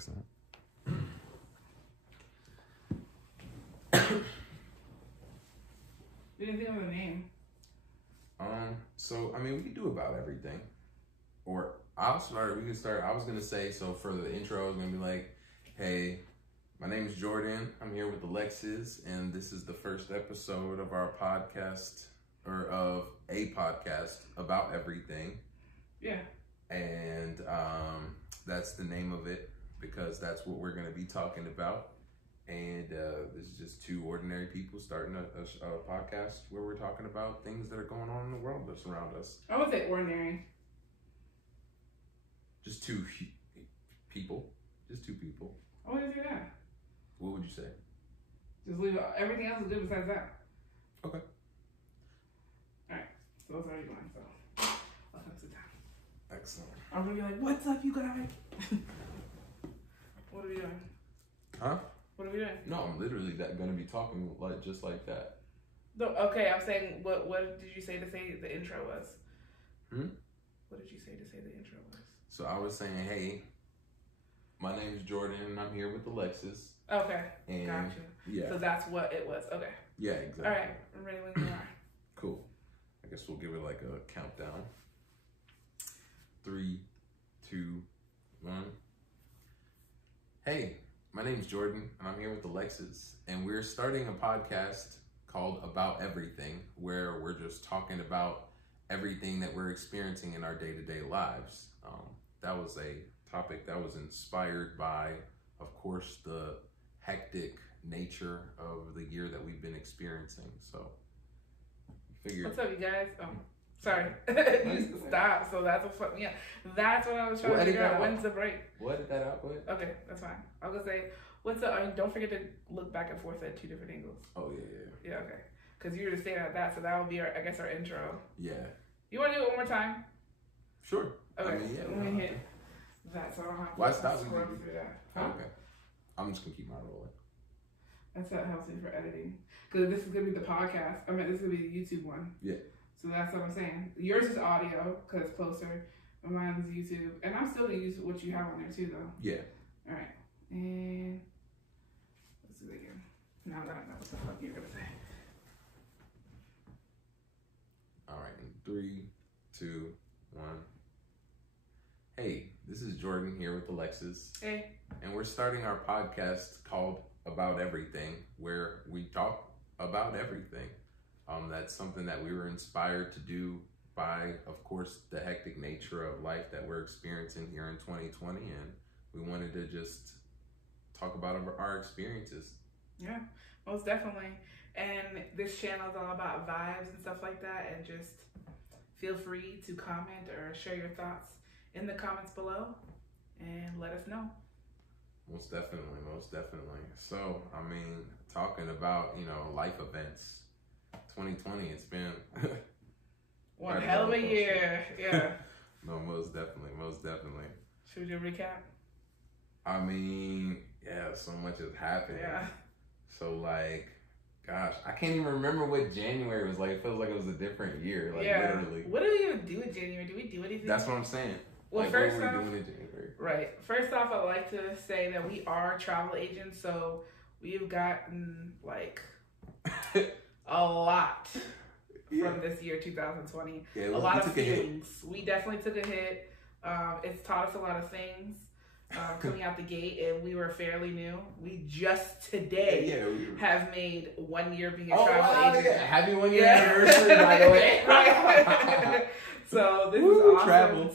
Excellent. We didn't think of a name. So I mean, we could do about everything. Or I'll start. We can start. I was gonna say, so for the intro, I was gonna be like, "Hey, my name is Jordan. I'm here with Alexis, and this is the first episode of our podcast, or of a podcast about everything." Yeah. And that's the name of it because that's what we're gonna be talking about. And this is just two ordinary people starting a podcast where we're talking about things that are going on in the world that surround us. I would say ordinary. Just two people. Just two people. I wouldn't say that. What would you say? Just leave it. Everything else is good besides that. Okay. Alright. So it's already going, so I'll come sit down. Excellent. I'm gonna be like, what's up, you guys? What are we doing? Huh? What are we doing? No, I'm literally gonna be talking like just like that. No, okay, I'm saying, what did you say the intro was? What did you say the intro was? So I was saying, hey, my name is Jordan, and I'm here with Alexis. Okay, and gotcha. Yeah. So that's what it was. Okay. Yeah, exactly. All right, I'm ready when you are. Cool. I guess we'll give it like a countdown. 3, 2, 1. Hey, my name's Jordan, and I'm here with Alexis, and we're starting a podcast called About Everything, where we're just talking about everything that we're experiencing in our day-to-day lives. That was a topic that was inspired by, of course, the hectic nature of the year that we've been experiencing. So, figured. What's up, you guys? Oh, sorry. You stop. So that's what fucked me up. That's what I was trying to figure out. When's the break? We'll edit that out. Go ahead. Okay, that's fine. I was gonna say, what's up? I mean, don't forget to look back and forth at 2 different angles. Oh, yeah. Yeah, okay. Because you were just staring at that, so that would be, our intro. Yeah. You want to do it one more time? Sure. Okay, I mean, yeah, let me hit that so I don't have to Why stop? scrub through that. Huh? Okay. I'm just going to keep mine rolling. That's what helps me for editing. Because this is going to be the podcast. I mean, this is going to be the YouTube one. Yeah. So that's what I'm saying. Yours is audio, because it's closer. And mine's YouTube. And I'm still going to use what you have on there, too, though. Yeah. All right. And let's do it again. Now that I know what the fuck you're going to say. All right. In 3, 2, 1. Hey, this is Jordan here with Alexis. Hey. And we're starting our podcast called About Everything, where we talk about everything. That's something that we were inspired to do by, of course, the hectic nature of life that we're experiencing here in 2020. And we wanted to just talk about our experiences. Yeah, most definitely. And this channel is all about vibes and stuff like that. And just feel free to comment or share your thoughts in the comments below and let us know. Most definitely, most definitely. So, I mean, talking about, life events. 2020, it's been one hell of a year. Yeah. No, most definitely, most definitely. Should we do a recap? I mean, yeah, so much has happened. Yeah. So, like, gosh, I can't even remember what January was like. It feels like it was a different year, like, yeah. literally. What did we even do in January? Did we do anything? That's what I'm saying. Well, like, first what were off, we doing in January? Right. First off, I'd like to say that we are travel agents, so we've gotten, like, a lot from this year, 2020. Yeah, a lot of feelings. We definitely took a hit. It's taught us a lot of things coming out the gate, and we were fairly new. We just today have made 1 year being a travel agent. Yeah. Happy 1 year anniversary, by the way. Right. So this is awesome travel.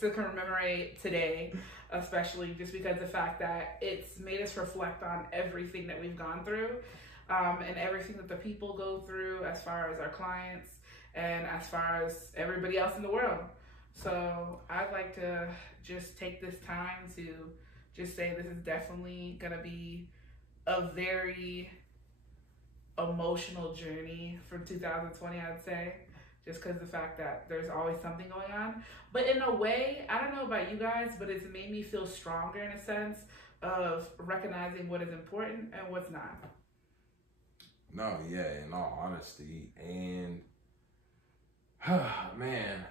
to commemorate today, especially just because the fact that it's made us reflect on everything that we've gone through. And everything that the people go through as far as our clients and as far as everybody else in the world. So I'd like to just take this time to just say this is definitely going to be a very emotional journey from 2020, I'd say, just because the fact that there's always something going on. But in a way, I don't know about you guys, but it's made me feel stronger in a sense of recognizing what is important and what's not. No, yeah, in all honesty. And man,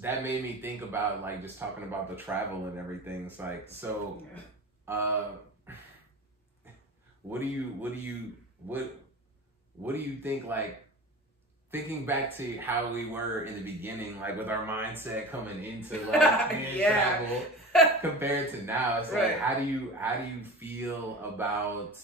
that made me think about, like, just talking about the travel and everything. It's like, so What do you think, like, thinking back to how we were in the beginning, like with our mindset coming into like travel compared to now? It's like, how do you feel about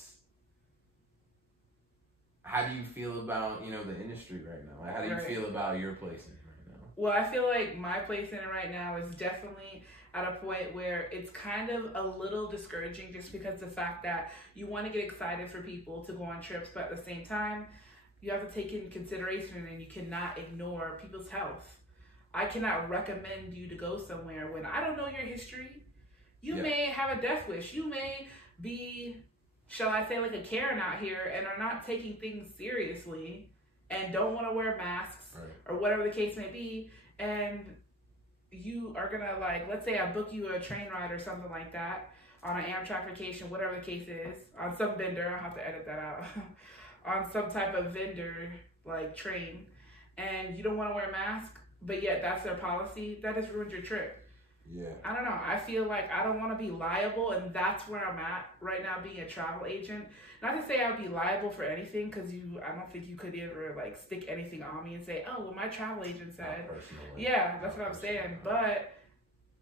you know, the industry right now? Like, how do you feel about your place in it right now? Well, I feel like my place in it right now is definitely at a point where it's kind of a little discouraging, just because of the fact that you want to get excited for people to go on trips, but at the same time, you have to take into consideration and you cannot ignore people's health. I cannot recommend you to go somewhere when I don't know your history. You may have a death wish. You may be, shall I say, like a Karen out here and are not taking things seriously and don't want to wear masks or whatever the case may be. And you are going to, like, let's say I book you a train ride or something like that on an Amtrak vacation, whatever the case is, on some vendor. I'll have to edit that out. On some type of vendor, like train, and you don't want to wear a mask, but yet that's their policy, that has ruined your trip. Yeah. I don't know. I feel like I don't want to be liable, and that's where I'm at right now being a travel agent. Not to say I would be liable for anything, because I don't think you could ever like stick anything on me and say, oh, well, my travel agent said. Yeah, that's what I'm saying. But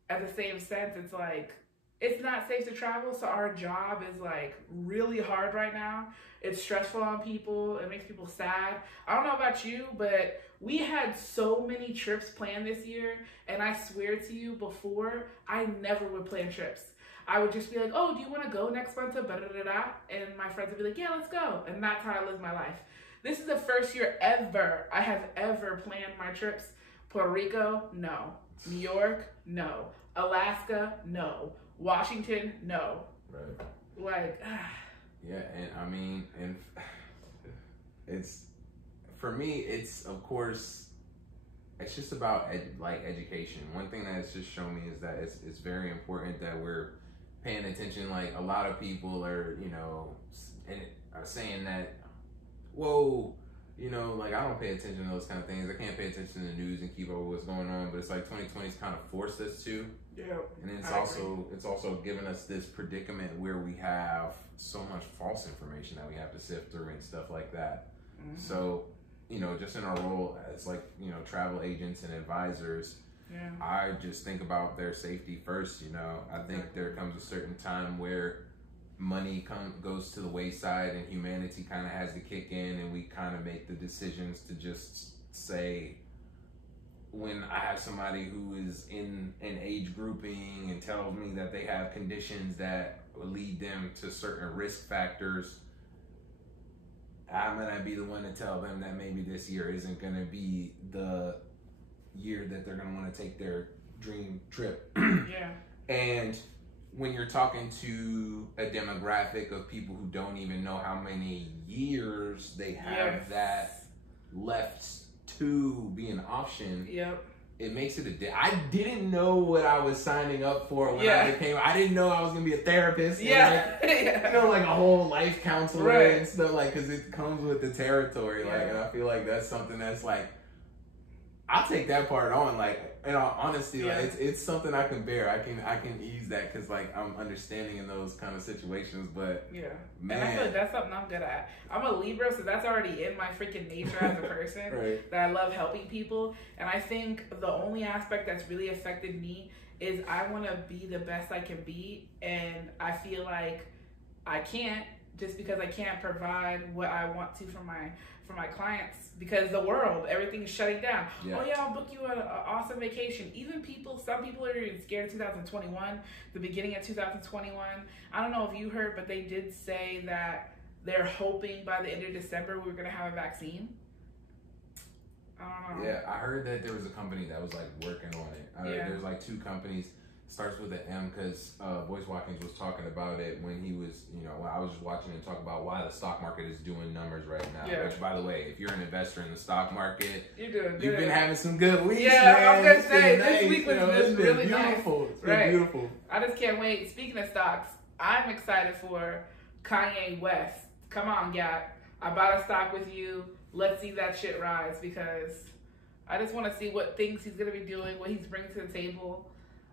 at the same sense, it's like, it's not safe to travel, so our job is like really hard right now. It's stressful on people. It makes people sad. I don't know about you, but we had so many trips planned this year, and I swear to you, before, I never would plan trips. I would just be like, oh, do you want to go next month to da-da-da-da? And my friends would be like, yeah, let's go. And that's how I live my life. This is the first year ever I have ever planned my trips. Puerto Rico, no. New York, no. Alaska, no. Washington, no. Right. Like, yeah, and I mean, and it's, for me, it's, of course, it's just about education. One thing that it's just shown me is that it's very important that we're paying attention. Like, a lot of people are, you know, and are saying that, whoa, you know, like, I don't pay attention to those kind of things. I can't pay attention to the news and keep up with what's going on. But it's like 2020's kind of forced us to. Yeah. And it's also given us this predicament where we have so much false information that we have to sift through and stuff like that. Mm-hmm. So, you know, just in our role as, like, you know, travel agents and advisors, I just think about their safety first. You know, I think there comes a certain time where money goes to the wayside and humanity kind of has to kick in, and we kind of make the decisions to just say, when I have somebody who is in an age grouping and tells me that they have conditions that lead them to certain risk factors, I'm going to be the one to tell them that maybe this year isn't going to be the year that they're going to want to take their dream trip. Yeah. And when you're talking to a demographic of people who don't even know how many years they have that left to be an option, it makes it I didn't know what I was signing up for when I became. I didn't know I was gonna be a therapist. And you know, like a whole life counselor and stuff, like, because it comes with the territory. Like, and I feel like that's something that's like, I'll take that part on. Like, in all honesty, like, it's something I can bear. I can ease that, because, like, I'm understanding in those kind of situations. But man, and I feel like that's something I'm good at. I'm a Libra, so that's already in my freaking nature as a person. That I love helping people. And I think the only aspect that's really affected me is I want to be the best I can be, and I feel like I can't, just because I can't provide what I want to for my clients, because the world, everything's shutting down. Oh yeah, I'll book you an awesome vacation. Some people are even scared of 2021, the beginning of 2021. I don't know if you heard, but they did say that they're hoping by the end of December we're gonna have a vaccine. I don't know. Yeah, I heard that there was a company that was like working on it. There's like two companies. Starts with an M, because Boyce Watkins was talking about it when he was, you know, I was just watching him talk about why the stock market is doing numbers right now. Which, by the way, if you're an investor in the stock market, you've been having some good weeks. Yeah, I'm gonna say this week was really beautiful. Nice. It's been beautiful. I just can't wait. Speaking of stocks, I'm excited for Kanye West. Come on, Gap. I bought a stock with you. Let's see that shit rise, because I just want to see what things he's gonna be doing, what he's bringing to the table.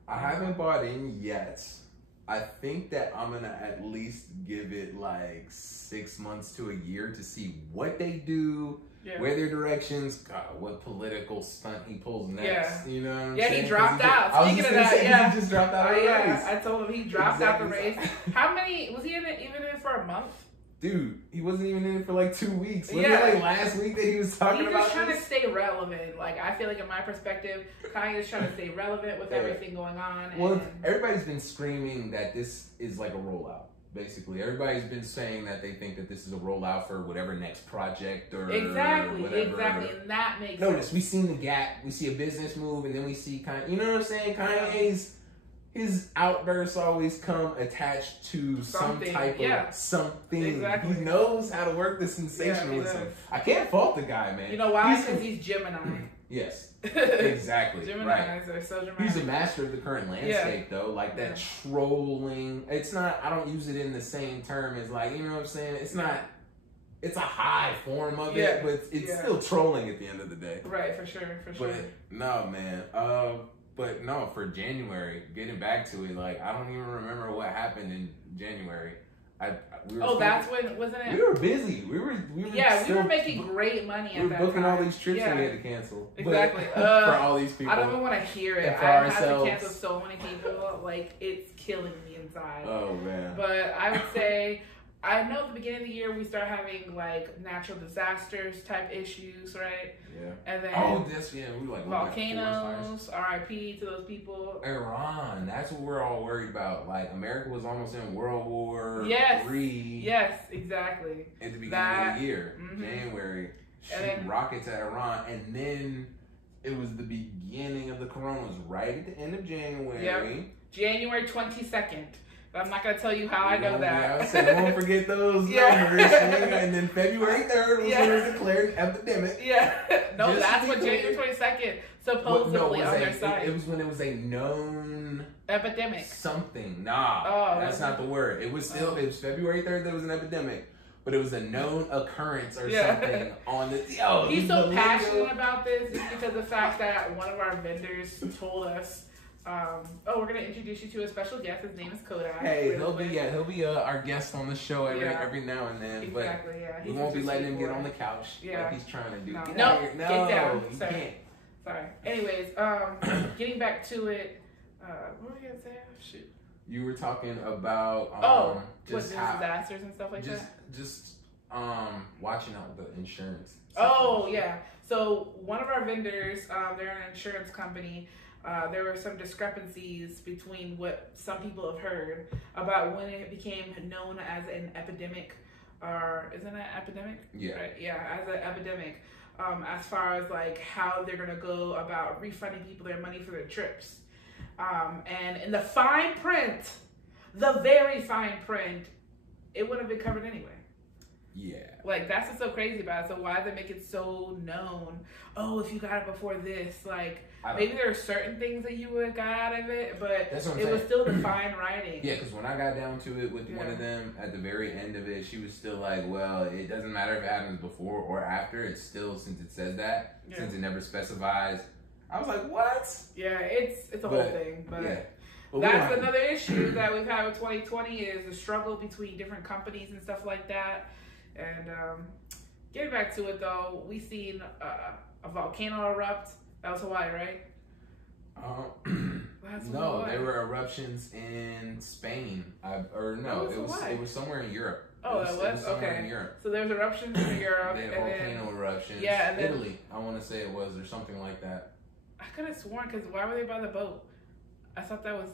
I haven't bought in yet. I think that I'm gonna at least give it like 6 months to a year to see what they do, where their directions, God, what political stunt he pulls next. You know what I'm saying? He dropped out. Speaking of that, he just dropped out of the race. I told him he dropped out the race. How many was he even in it for a month? Dude, he wasn't even in it for like 2 weeks. Wasn't it like last week that he was talking about He's just trying to stay relevant. Like, I feel like in my perspective, Kanye's trying to stay relevant with everything going on. Well, everybody's been screaming that this is like a rollout. Basically, everybody's been saying that they think that this is a rollout for whatever next project or exactly, whatever. And that makes sense. We've seen the gap. We see a business move, and then we see Kanye. You know what I'm saying? Kanye's his outbursts always come attached to some type of something. Exactly. He knows how to work the sensationalism. I can't fault the guy, man. You know why? Because he's Gemini. Yes, exactly. Geminis are so dramatic. He's a master of the current landscape, though. Like that trolling. It's not. I don't use it in the same term as like, you know what I'm saying. It's not. It's a high form of it, but it's still trolling at the end of the day. Right, for sure. But no, man. But no, for January, getting back to it, like I don't even remember what happened in January. That's when, wasn't it? We were busy. We were we were making great money at that time. We were booking all these trips that we had to cancel. Exactly. For all these people. I don't even want to hear it. I had to cancel so many people. Like, it's killing me inside. Oh, man. But I would say, I know at the beginning of the year we start having like natural disasters type issues, right? Yeah. And then we were like volcanoes, RIP to those people. Iran, that's what we're all worried about. Like America was almost in World War III. Yes, exactly. At the beginning of the year, January, shooting rockets at Iran, and then it was the beginning of the corona. It was right at the end of January. Yep. January 22nd. I'm not going to tell you how I know that. I won't forget those numbers. And then February 3rd was when it was declared epidemic. Yeah. No, that's what January 22nd supposedly on their site. It was when it was a known... epidemic. Something. Nah. That's not the word. It was still... It was February 3rd there was an epidemic. But it was a known occurrence or something on the... He's so passionate about this just because of the fact that one of our vendors told us... we're gonna introduce you to a special guest. His name is Kodak. Hey, he'll be our guest on the show every now and then. Exactly. But we won't be letting him get on the couch like he's trying to do. No. Get out here. No, get down. You Sorry. can't. Sorry. Anyways, getting back to it. What were we gonna say? Shoot. You were talking about just disasters and stuff like that. Just watching out the insurance. Oh yeah. So one of our vendors, they're an insurance company. There were some discrepancies between what some people have heard about when it became known as an epidemic, or isn't it an epidemic? Yeah. Right? Yeah, as an epidemic. As far as like how they're gonna go about refunding people their money for their trips. And in the fine print, the very fine print, it wouldn't have been covered anyway. Yeah. Like, that's what's so crazy about it. So why does it make it so known? Oh, if you got it before this, like, maybe there are certain things that you would have got out of it, but it was still the fine writing. Yeah, because when I got down to it with one of them, at the very end of it, she was still like, well, it doesn't matter if it happens before or after. It's still, since it says that, since it never specifies. I was like, what? Yeah, it's a whole thing. But Well, that's another issue that we've had with 2020 is the struggle between different companies and stuff like that. And getting back to it though, we seen a volcano erupt. That was Hawaii, right? No, there were eruptions in Spain. It was somewhere in Europe. Oh, it was okay. In Europe. So there's eruptions in Europe. They had volcano eruptions. Yeah, and then Italy. I want to say it was or something like that. I could have sworn because why were they by the boat? I thought that was.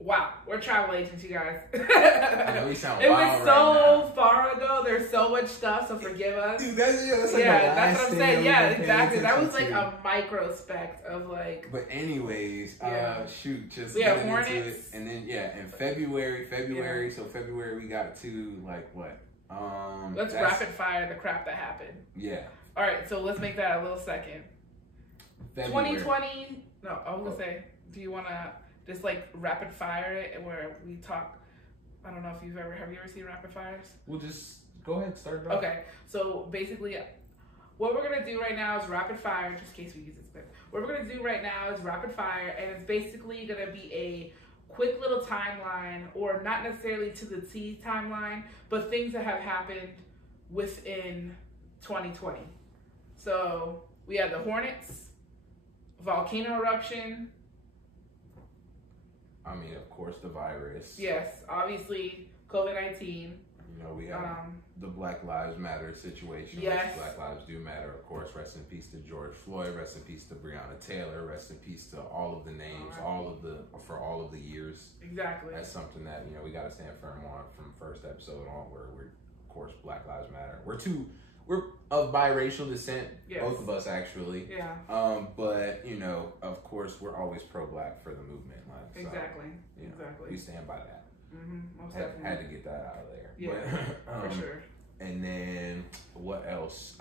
Wow, we're travel agents, you guys. I know we sound it wild was so right far ago. There's so much stuff, so forgive us. Dude, that's like that's what I'm saying. Yeah, exactly. That was like a microspect of like. But anyways, just we have getting Hornets, into it, and then in February. So February we got to like what? Let's rapid fire the crap that happened. Yeah. All right, so let's make that a little second. February. 2020. No, I was gonna say, do you want to just like rapid fire it where we talk? I don't know if have you ever seen rapid fires? We'll just go ahead and start it off. Okay, so basically, what we're gonna do right now is rapid fire, just in case we use this bit. What we're gonna do right now is rapid fire, and it's basically gonna be a quick little timeline, or not necessarily to the T timeline, but things that have happened within 2020. So we had the Hornets, volcano eruption. I mean, of course, the virus. Yes, obviously COVID-19. You know, we have the Black Lives Matter situation. Yes. Black lives do matter, of course. Rest in peace to George Floyd. Rest in peace to Breonna Taylor. Rest in peace to all of the names, for all of the years. Exactly. That's something that, you know, we got to stand firm on from first episode on, where we're, of course, Black Lives Matter. We're of biracial descent, Yes. both of us actually. Yeah. But you know, of course, we're always pro-Black for the movement. Like, Exactly. So, you know, Exactly. we stand by that. Most Had definitely. to get that out of there. Yeah, But, for sure. And then what else?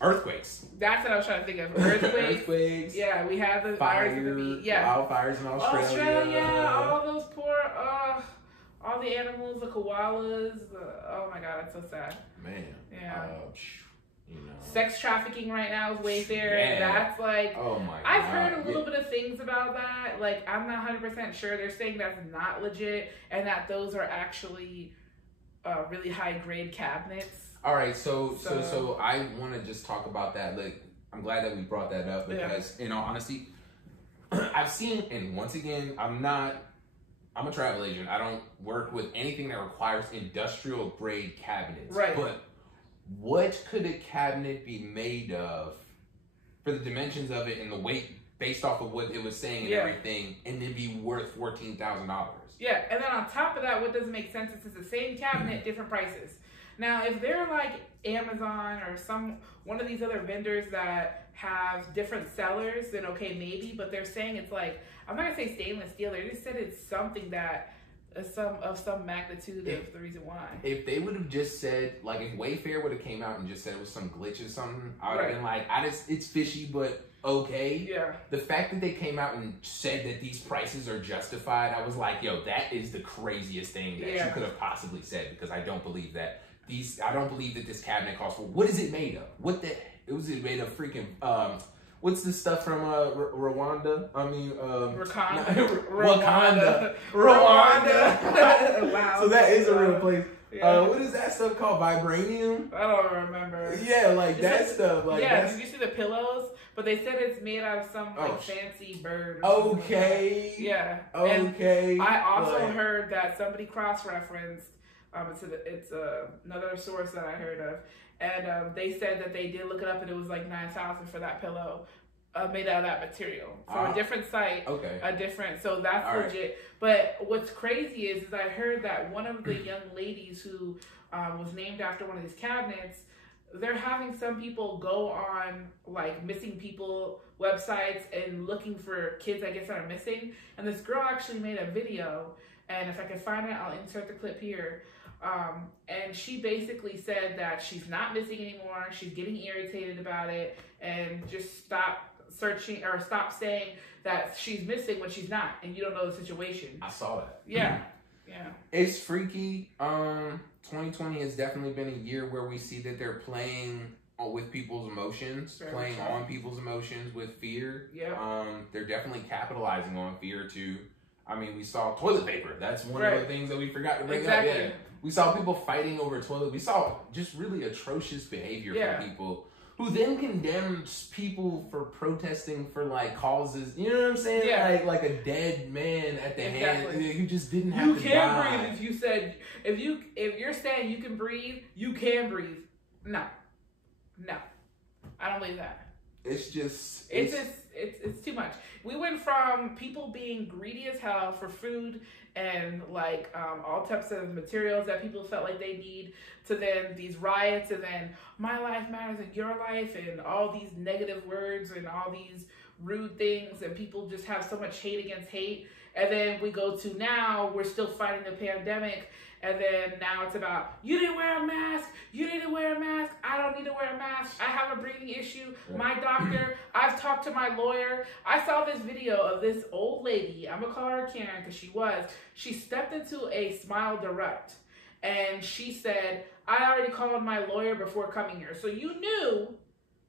Earthquakes. That's what I was trying to think of. Earthquakes. Earthquakes. Yeah, we had the Fire. fires in the beach. Yeah. Wildfires in Australia. All those poor, all the animals, the koalas. Oh my God, that's so sad. Man. Yeah. You know. Sex trafficking right now is Wayfair. Yeah. That's like, Oh my God. I've heard a little bit of things about that. Like, I'm not 100% sure. They're saying that's not legit and that those are actually really high grade cabinets. All right, so I want to just talk about that. Like, I'm glad that we brought that up because, in all honesty, I've seen, and once again, I'm a travel agent. I don't work with anything that requires industrial grade cabinets. Right. But what could a cabinet be made of for the dimensions of it and the weight based off of what it was saying and everything, and then be worth $14,000? Yeah, and then on top of that, what doesn't make sense is it's the same cabinet, different prices. Now, if they're like Amazon or one of these other vendors that have different sellers, then okay, maybe. But they're saying it's like, I'm not gonna say stainless steel. They just said it's something that is some magnitude of the reason why. If they would have just said, like, if Wayfair would have came out and just said it was some glitch or something, I would have been like, it's fishy, but okay. Yeah. The fact that they came out and said that these prices are justified, I was like, yo, that is the craziest thing that you could have possibly said, because I don't believe that this cabinet costs. What is it made of? Was it made of freaking what's the stuff from Rwanda? I mean, Wakanda. Wow. So that is a real place. Yeah. What is that stuff called? Vibranium? I don't remember. Yeah, like that stuff. Like, yeah, did you see the pillows? But they said it's made out of some fancy bird. Okay. Yeah. Okay. And I also heard that somebody cross-referenced. It's another source that I heard of, and they said that they did look it up, and it was like $9,000 for that pillow, made out of that material from a different site. Okay. So that's legit. Right. But what's crazy is I heard that one of the young ladies who was named after one of these cabinets, they're having some people go on like missing people websites and looking for kids, I guess, that are missing. And this girl actually made a video, and if I can find it, I'll insert the clip here. And she basically said that she's not missing anymore. She's getting irritated about it, and just stop searching or stop saying that she's missing when she's not, and you don't know the situation. I saw that. Yeah. Yeah. It's freaky. 2020 has definitely been a year where we see that they're playing with people's emotions, playing on people's emotions with fear. Yeah. They're definitely capitalizing on fear too. I mean, we saw toilet paper. That's one of the things that we forgot to bring up. Yeah. We saw people fighting over toilet. We saw just really atrocious behavior from people who then condemns people for protesting for like causes. You know what I'm saying? Yeah. Like a dead man at the hand who just didn't have to die. You can breathe. If you said if you're saying you can breathe, you can breathe. No, I don't believe that. It's just it's too much. We went from people being greedy as hell for food and like all types of materials that people felt like they need, to then these riots, and then my life matters and your life, and all these negative words and all these rude things, and people just have so much hate against hate. And then we go to now, we're still fighting the pandemic. And then now it's about, you didn't wear a mask. You need to wear a mask. I don't need to wear a mask. I have a breathing issue. My doctor, I've talked to my lawyer. I saw this video of this old lady. I'm going to call her Karen because she stepped into a Smile Direct. And she said, I already called my lawyer before coming here. So you knew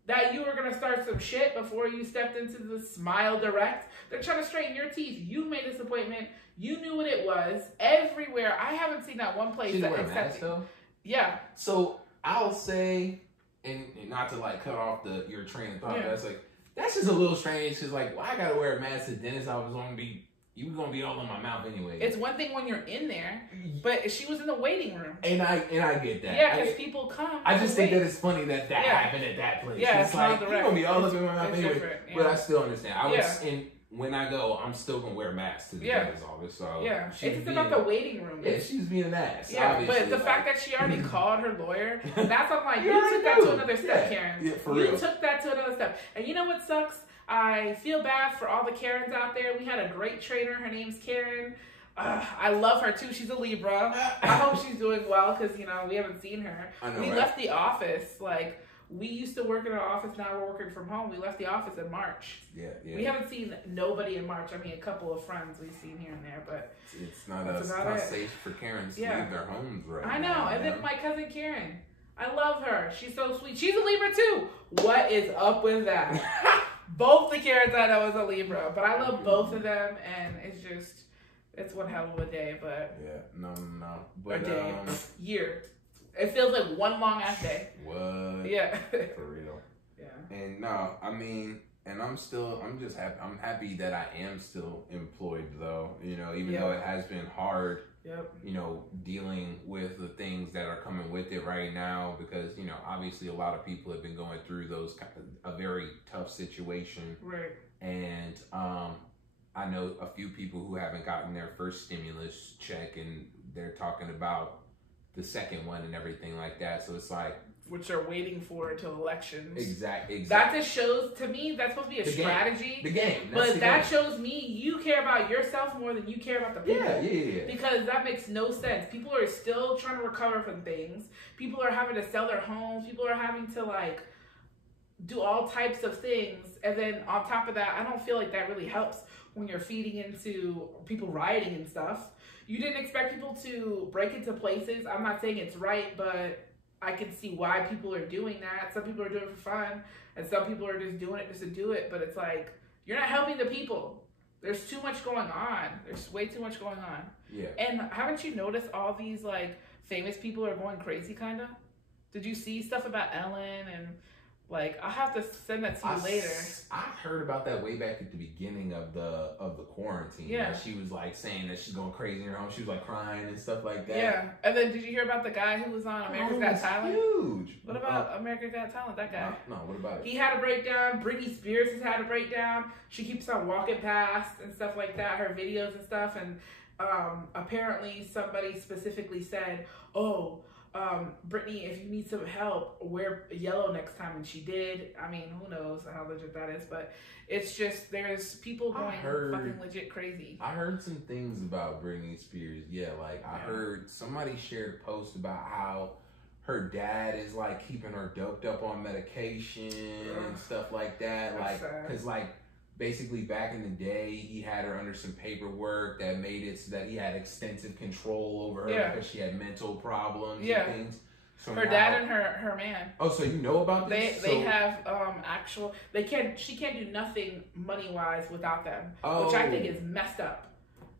that you were going to start some shit before you stepped into the Smile Direct. They're trying to straighten your teeth. You made this appointment. You knew what it was. Everywhere. I haven't seen that one place She that wear a mask though? Yeah. So I'll say, and not to like cut off your train of thought, but that's like, that's just a little strange. Cause like, well, I gotta wear a mask to the dentist. I was gonna be, you were gonna be all in my mouth anyway. It's one thing when you're in there, but she was in the waiting room. And I get that. Yeah, because people come. I just think that it's funny that happened at that place. Yeah, it's like, you're gonna be all up in my mouth anyway. Yeah. But I still understand. I was in. When I go, I'm still gonna wear a mask to the dentist's office. So it's just about the waiting room. Yeah, she's being an ass. Yeah, but the fact that she already called her lawyer, that's I'm like, you took that to another step, Karen. Yeah, for you real. took that to another step. And you know what sucks? I feel bad for all the Karens out there. We had a great trainer. Her name's Karen. I love her too. She's a Libra. I hope she's doing well because we haven't seen her. I know, we right? left the office like. We used to work in our office. Now we're working from home. We left the office in March. Yeah. We haven't seen nobody in March. I mean, a couple of friends we've seen here and there, but it's not safe for Karens to leave their homes right I know. now. And then my cousin Karen, I love her. She's so sweet. She's a Libra too. What is up with that? Both the Karens I know is a Libra, but I love both of them, and it's one hell of a day. But no. But a day, year. It feels like one long ass day. What? Yeah. For real. Yeah. And no, I mean, and I'm just happy. I'm happy that I am still employed though. Even though it has been hard. Yep. Dealing with the things that are coming with it right now, because obviously a lot of people have been going through a very tough situation. Right. And I know a few people who haven't gotten their first stimulus check, and they're talking about the second one and everything like that. So it's like, which are waiting for until elections. Exactly. That just shows, to me, that's supposed to be a strategy. The game. But that shows me you care about yourself more than you care about the people. Yeah. Because that makes no sense. People are still trying to recover from things. People are having to sell their homes. People are having to do all types of things. And then on top of that, I don't feel like that really helps when you're feeding into people rioting and stuff. You didn't expect people to break into places. I'm not saying it's right, but I can see why people are doing that. Some people are doing it for fun, and some people are just doing it just to do it. But it's like, you're not helping the people. There's too much going on. There's way too much going on. Yeah. And haven't you noticed all these famous people are going crazy, kind of? Did you see stuff about Ellen and I'll have to send that to you later. I heard about that way back at the beginning of the quarantine. Yeah. She was saying that she's going crazy in her home. She was crying and stuff like that. Yeah. And then did you hear about the guy who was on America's Got Talent? Huge. What about America's Got Talent? That guy. No, what about it? He had a breakdown. Britney Spears has had a breakdown. She keeps on walking past and stuff like that, her videos and stuff. And apparently somebody specifically said, Britney, if you need some help, wear yellow next time. And she did. I mean, who knows how legit that is, but it's just, there's people going fucking legit crazy. I heard some things about Britney Spears. Yeah, I heard somebody shared a post about how her dad is keeping her doped up on medication and stuff like that. Because basically back in the day, he had her under some paperwork that made it so that he had extensive control over her because she had mental problems and things. So her dad and her man. Oh, so you know about this? They have she can't do nothing money wise without them, which I think is messed up.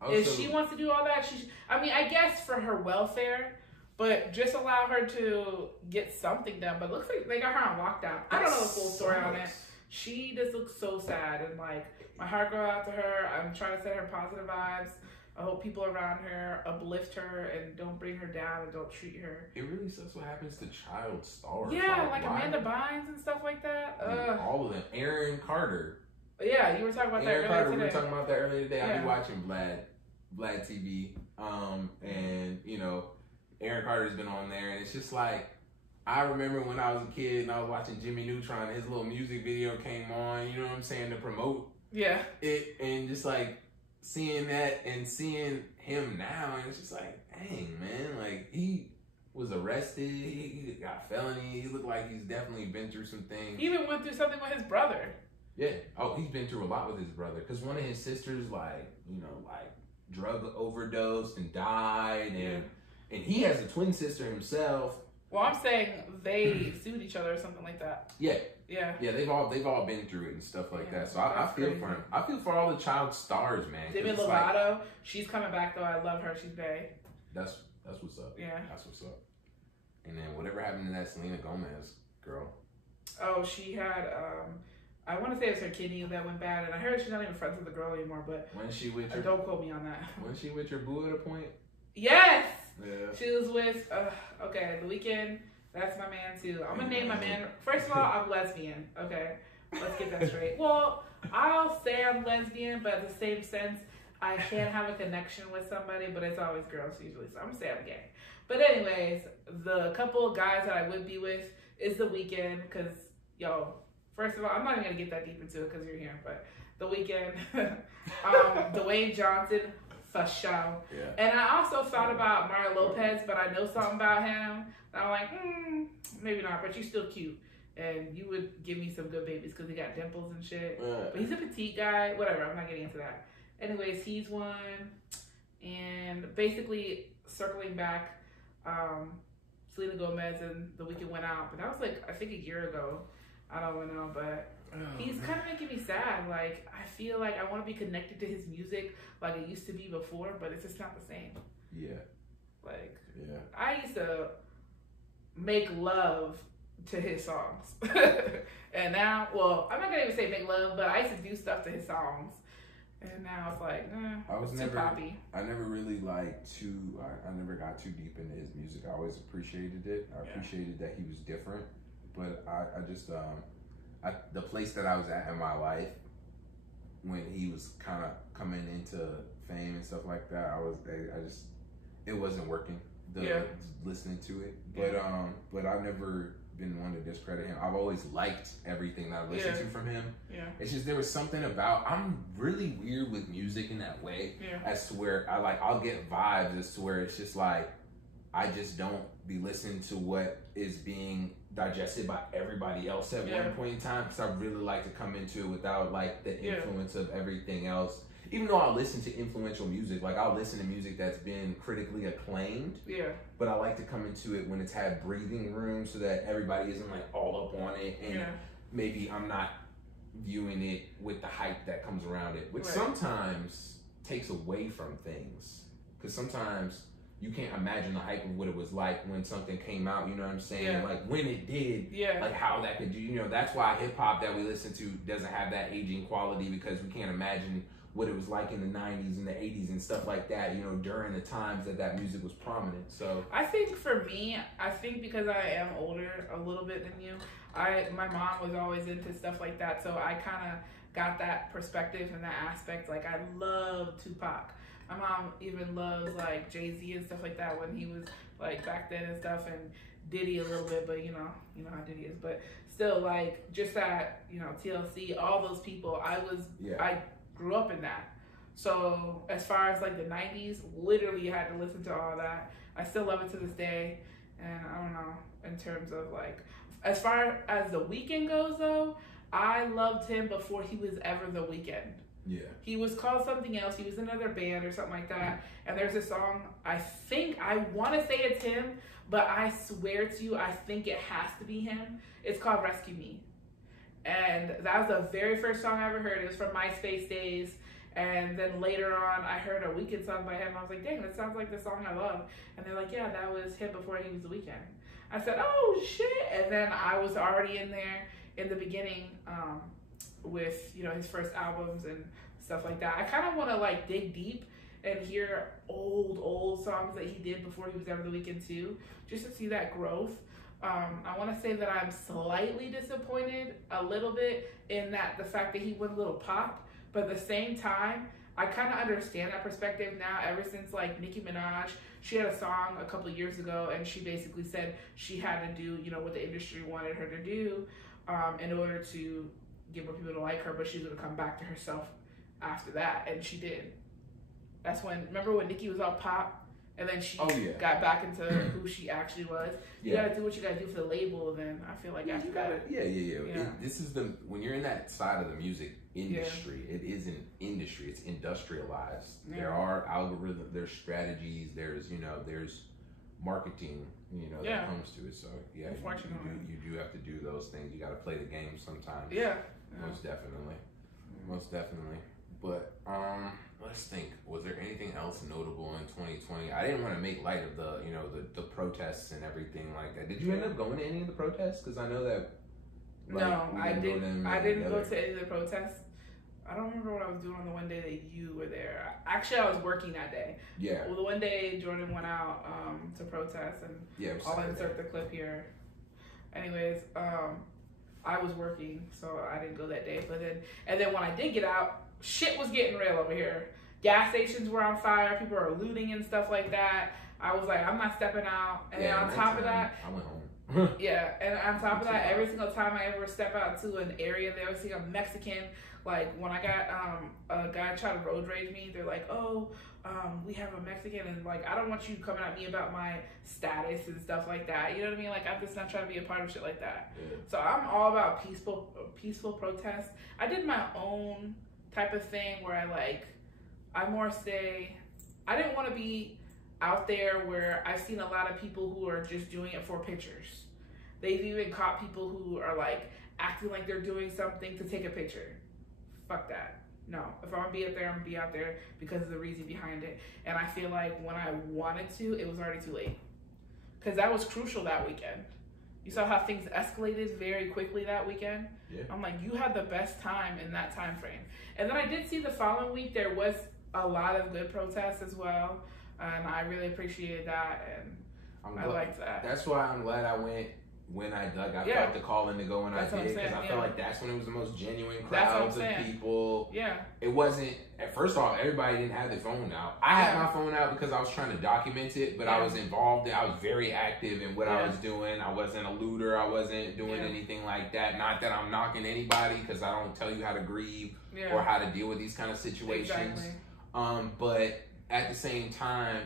If she wants to do all that, I guess for her welfare, but just allow her to get something done. But it looks like they got her on lockdown. I don't know the full story on it. She just looks so sad, and my heart goes out to her. I'm trying to send her positive vibes. I hope people around her uplift her and don't bring her down and don't treat her. It really sucks what happens to child stars. Yeah, Amanda Bynes and stuff like that. All of them. Aaron Carter. Yeah, you were talking about that earlier today. We were talking about that earlier today. I've been watching Vlad TV. And, Aaron Carter's been on there, and it's just I remember when I was a kid and I was watching Jimmy Neutron, his little music video came on, you know what I'm saying, to promote it, and just seeing that and seeing him now, and it's just dang, man, he was arrested, he got felony, he looked like he's definitely been through some things. He even went through something with his brother. Yeah. Oh, he's been through a lot with his brother, because one of his sisters, drug overdosed and died, and he has a twin sister himself. Well, I'm saying they sued each other or something like that. Yeah. Yeah. Yeah, they've all been through it and stuff like that. So I feel crazy. for him. I feel for all the child stars, man. Demi Lovato, she's coming back though. I love her. She's bae. That's what's up. Yeah. That's what's up. And then whatever happened to that Selena Gomez girl? Oh, she had I want to say it's her kidney that went bad, and I heard she's not even friends with the girl anymore. But when she with your, don't quote me on that. When she with your boo at a point? Yes. Yeah. She was with okay, The Weeknd. That's my man too. I'm gonna name my man. First of all, I'm lesbian. Okay, let's get that straight. Well, I'll say I'm lesbian, but at the same sense, I can have a connection with somebody, but it's always girls usually. So I'm gonna say I'm gay. But anyways, the couple of guys that I would be with is The Weeknd, because first of all, I'm not even gonna get that deep into it because you're here. But The Weeknd, Dwayne Johnson. For sure. Yeah. And I also thought about Mario Lopez, but I know something about him. And I'm like, maybe not, but you're still cute. And you would give me some good babies because he got dimples and shit. But he's a petite guy. Whatever, I'm not getting into that. Anyways, he's one. And basically, circling back, Selena Gomez and The Weeknd went out. But that was like, I think a year ago. I don't know, but he's kind of making me sad. Like, I feel like I want to be connected to his music like it used to be before, but it's just not the same. Yeah. Like, yeah. I used to make love to his songs. And now, well, I'm not going to even say make love, but I used to do stuff to his songs. And now it's like, it's too poppy. I never really I never got too deep into his music. I always appreciated it. I appreciated that he was different. But I just, the place that I was at in my life when he was kind of coming into fame and stuff like that, it wasn't working. Listening to it, but I've never been one to discredit him. I've always liked everything that I listened to from him. Yeah, it's just there was something about, I'm really weird with music in that way, as to where I'll get vibes as to where it's just like I just don't be listening to what is being digested by everybody else at one point in time, because I really like to come into it without like the influence of everything else. Even though I listen to influential music, like I'll listen to music that's been critically acclaimed. Yeah. But I like to come into it when it's had breathing room so that everybody isn't like all up on it, and maybe I'm not viewing it with the hype that comes around it, which sometimes takes away from things. Because sometimes you can't imagine the hype of what it was like when something came out, you know what I'm saying? Yeah. Like when it did, like how that could do, you know, that's why hip hop that we listen to doesn't have that aging quality, because we can't imagine what it was like in the 90s and the 80s and stuff like that, you know, during the times that music was prominent. So I think for me, because I am older a little bit than you, my mom was always into stuff like that, so I kind of got that perspective and that aspect. Like, I love Tupac. My mom even loves like Jay-Z and stuff like that when he was like back then and stuff, and Diddy a little bit, but you know how Diddy is. But still, like, just that, you know, TLC, all those people, I grew up in that. So as far as like the 90s, literally had to listen to all that. I still love it to this day. And I don't know, in terms of like, as far as The Weeknd goes though, I loved him before he was ever The Weeknd. Yeah. He was called something else. He was in another band or something like that. And there's a song, I want to say it's him, but I swear to you, I think it has to be him. It's called Rescue Me. And that was the very first song I ever heard. It was from MySpace days. And then later on, I heard a Weeknd song by him. I was like, dang, that sounds like the song I love. And they're like, yeah, that was him before he was The Weeknd. I said, oh, shit. And then I was already in there in the beginning with, you know, his first albums and stuff like that. I kind of want to, like, dig deep and hear old songs that he did before he was ever The Weeknd too, just to see that growth. I want to say that I'm slightly disappointed a little bit in that the fact that he went a little pop, but at the same time, I kind of understand that perspective now. Ever since like Nicki Minaj, she had a song a couple of years ago, and she basically said she had to do, you know, what the industry wanted her to do in order to get more people to like her, but she's going to come back to herself after that, and she did. That's when, remember when Nicki was all pop? And then she got back into who she actually was. You gotta do what you gotta do for the label. Then I feel like after that, this is when you're in that side of the music industry. It isn't industry; it's industrialized. There are algorithms, there's strategies, there's marketing, you know, Yeah. that comes to it. So yeah, Unfortunately. you do have to do those things. You got to play the game sometimes. Yeah. Most definitely. Most definitely. But let's think. Was there anything else notable in 2020? I didn't want to make light of the, you know, the protests and everything like that. Did you end up going to any of the protests? Because I know that. Like, No, I didn't. I didn't go together. to any of the protests. I don't remember what I was doing on the one day that you were there. Actually, I was working that day. Yeah. Well, the one day Jordan went out to protest, and Yeah. It was I'll Saturday. insert the clip here. Anyways, I was working, so I didn't go that day. But then when I did get out, shit was getting real over here. Gas stations were on fire. People were looting and stuff like that. I was like, I'm not stepping out. And then on top of that, I went home. yeah, and on top of that, every single time I ever step out to an area, they always see a Mexican. Like when I got a guy try to road rage me, they're like, "Oh, we have a Mexican," and like I don't want you coming at me about my status and stuff like that. You know what I mean? Like I'm just not trying to be a part of shit like that. Yeah. So I'm all about peaceful protest. I did my own type of thing where I more say I didn't want to be out there where I've seen a lot of people who are just doing it for pictures. They've even caught people who are like acting like they're doing something to take a picture. Fuck that. No, if I'm gonna be out there, I'm gonna be out there because of the reason behind it. And I feel like when I wanted to, it was already too late. Because that was crucial that weekend. You saw how things escalated very quickly that weekend. Yeah. I'm like, you had the best time in that time frame. And then I did see the following week there was a lot of good protests as well. And I really appreciated that, and I liked that. That's why I'm glad I went when I felt the call in to go when That's I what I'm did, because saying, I felt like that's when it was the most genuine That's what I'm crowds of saying. people. Yeah. It wasn't, at first off, everybody didn't have their phone out. I had my phone out because I was trying to document it, but I was involved. I was very active in what I was doing. I wasn't a looter. I wasn't doing anything like that. Not that I'm knocking anybody, because I don't tell you how to grieve or how to deal with these kind of situations. Exactly. But at the same time,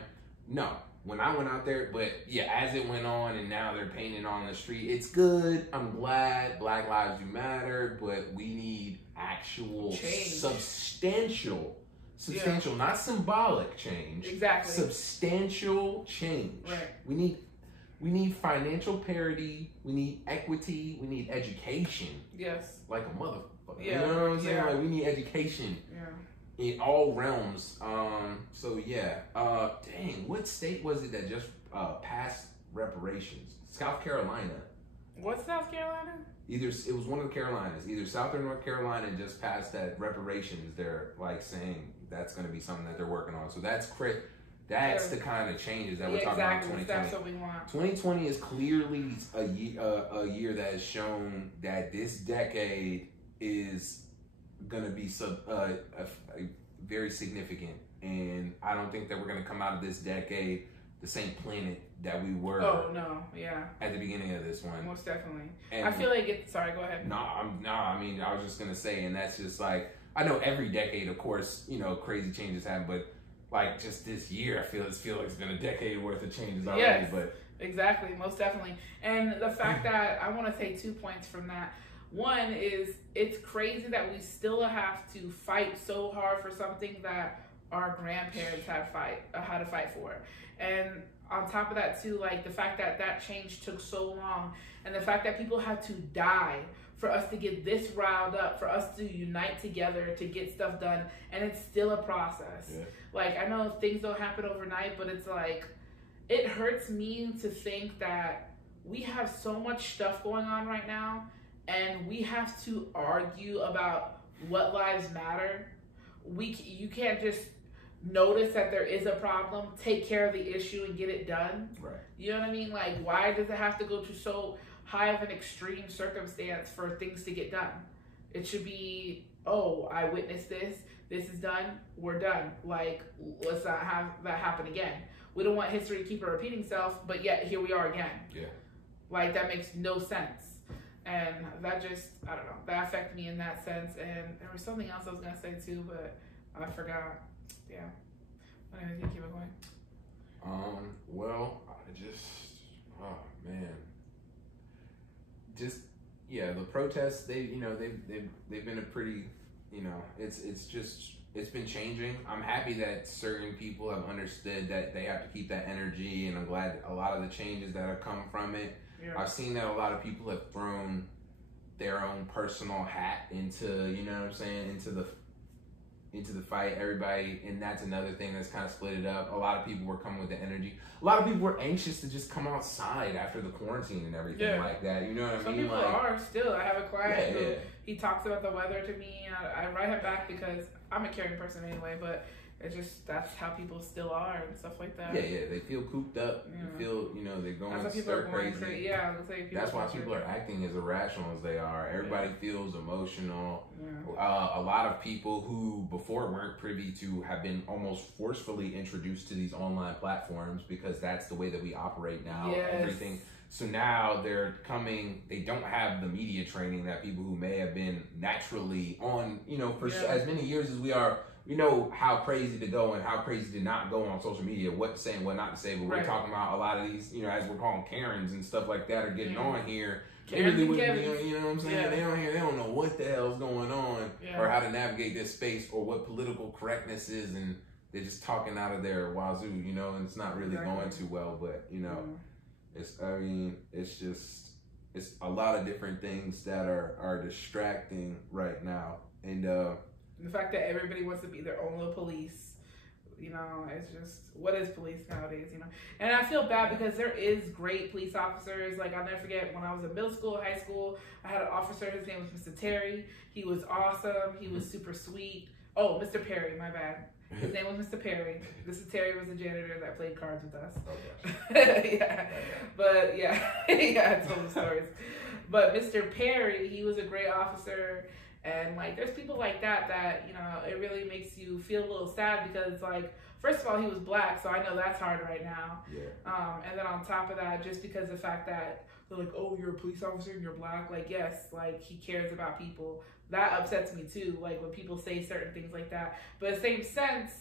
no. When I went out there, but yeah, as it went on and now they're painting on the street, it's good. I'm glad Black Lives Do Matter, but we need actual change. substantial, not symbolic change. Exactly. Substantial change. Right. We need financial parity. We need equity. We need education. Yes. Like a motherfucker. Yeah. You know what I'm saying? Yeah. Like we need education. Yeah. In all realms. So yeah. Dang, what state was it that just passed reparations? South Carolina. What's South Carolina? Either it was one of the Carolinas. Either South or North Carolina just passed that reparations. They're like saying that's going to be something that they're working on. So that's the kind of changes that we're talking about in 2020. That's what we want. 2020 is clearly a year that has shown that this decade is going to be very significant, and I don't think that we're going to come out of this decade the same planet that we were. Oh no, yeah. At the beginning of this one, Most definitely. And I feel like it's. Sorry, go ahead. I mean, I was just gonna say, and that's just like, I know every decade, of course, you know, crazy changes happen, but like just this year, I feel like it's been a decade worth of changes already. Yes. But Exactly, most definitely. And the fact that I want to take 2 points from that. One is it's crazy that we still have to fight so hard for something that our grandparents had to fight for. And on top of that too, like the fact that that change took so long, and the fact that people had to die for us to get this riled up, for us to unite together to get stuff done, and it's still a process. Yeah. Like I know things don't happen overnight, but it's like it hurts me to think that we have so much stuff going on right now, and we have to argue about what lives matter. You can't just notice that there is a problem, take care of the issue, and get it done. right, You know what I mean? Like, why does it have to go to so high of an extreme circumstance for things to get done? It should be, oh, I witnessed this is done, we're done. Like, let's not have that happen again. We don't want history to keep repeating itself, but yet here we are again. yeah. Like, that makes no sense. And that just, I don't know, that affected me in that sense. And there was something else I was going to say too, but I forgot. Yeah. Anyway, you keep it going. Well, oh man, the protests. They've been a pretty, it's just it's been changing. I'm happy that certain people have understood that they have to keep that energy, and I'm glad a lot of the changes that have come from it. Yeah. I've seen that a lot of people have thrown their own personal hat into, you know what I'm saying, into the fight. Everybody, and that's another thing that's kind of split it up. A lot of people were coming with the energy. A lot of people were anxious to just come outside after the quarantine and everything like that. You know what I mean? Some people are still. I have a client who he talks about the weather to me. I write him back because I'm a caring person anyway, but it's just, that's how people still are and stuff like that. Yeah, they feel cooped up. They feel, they're going stir crazy. That's why people are acting as irrational as they are. Everybody feels emotional. A lot of people who before weren't privy to have been almost forcefully introduced to these online platforms because that's the way that we operate now. Everything. So now they're coming, they don't have the media training that people who may have been naturally on, for as many years as we are. We know how crazy to go and how crazy to not go on social media, what to say and what not to say. But we're talking about a lot of these, as we're calling Karens and stuff like that are getting on here. They really wouldn't be, you know what I'm saying? They on here, they don't know what the hell's going on or how to navigate this space or what political correctness is, and they're just talking out of their wazoo, and it's not really going too well. But it's a lot of different things that are distracting right now, and the fact that everybody wants to be their own little police, it's just, what is police nowadays, And I feel bad because there is great police officers. Like, I'll never forget when I was in middle school, high school, I had an officer, his name was Mr. Terry. He was awesome. He was super sweet. Oh, Mr. Perry, my bad. His name was Mr. Perry. Mr. Terry was the janitor that played cards with us. But I told the stories. But Mr. Perry, he was a great officer. And there's people like that it really makes you feel a little sad because first of all, he was black, so I know that's hard right now. And then on top of that, just because the fact that they're like, oh, you're a police officer and you're black, yes, he cares about people. That upsets me too, when people say certain things like that. But in the same sense,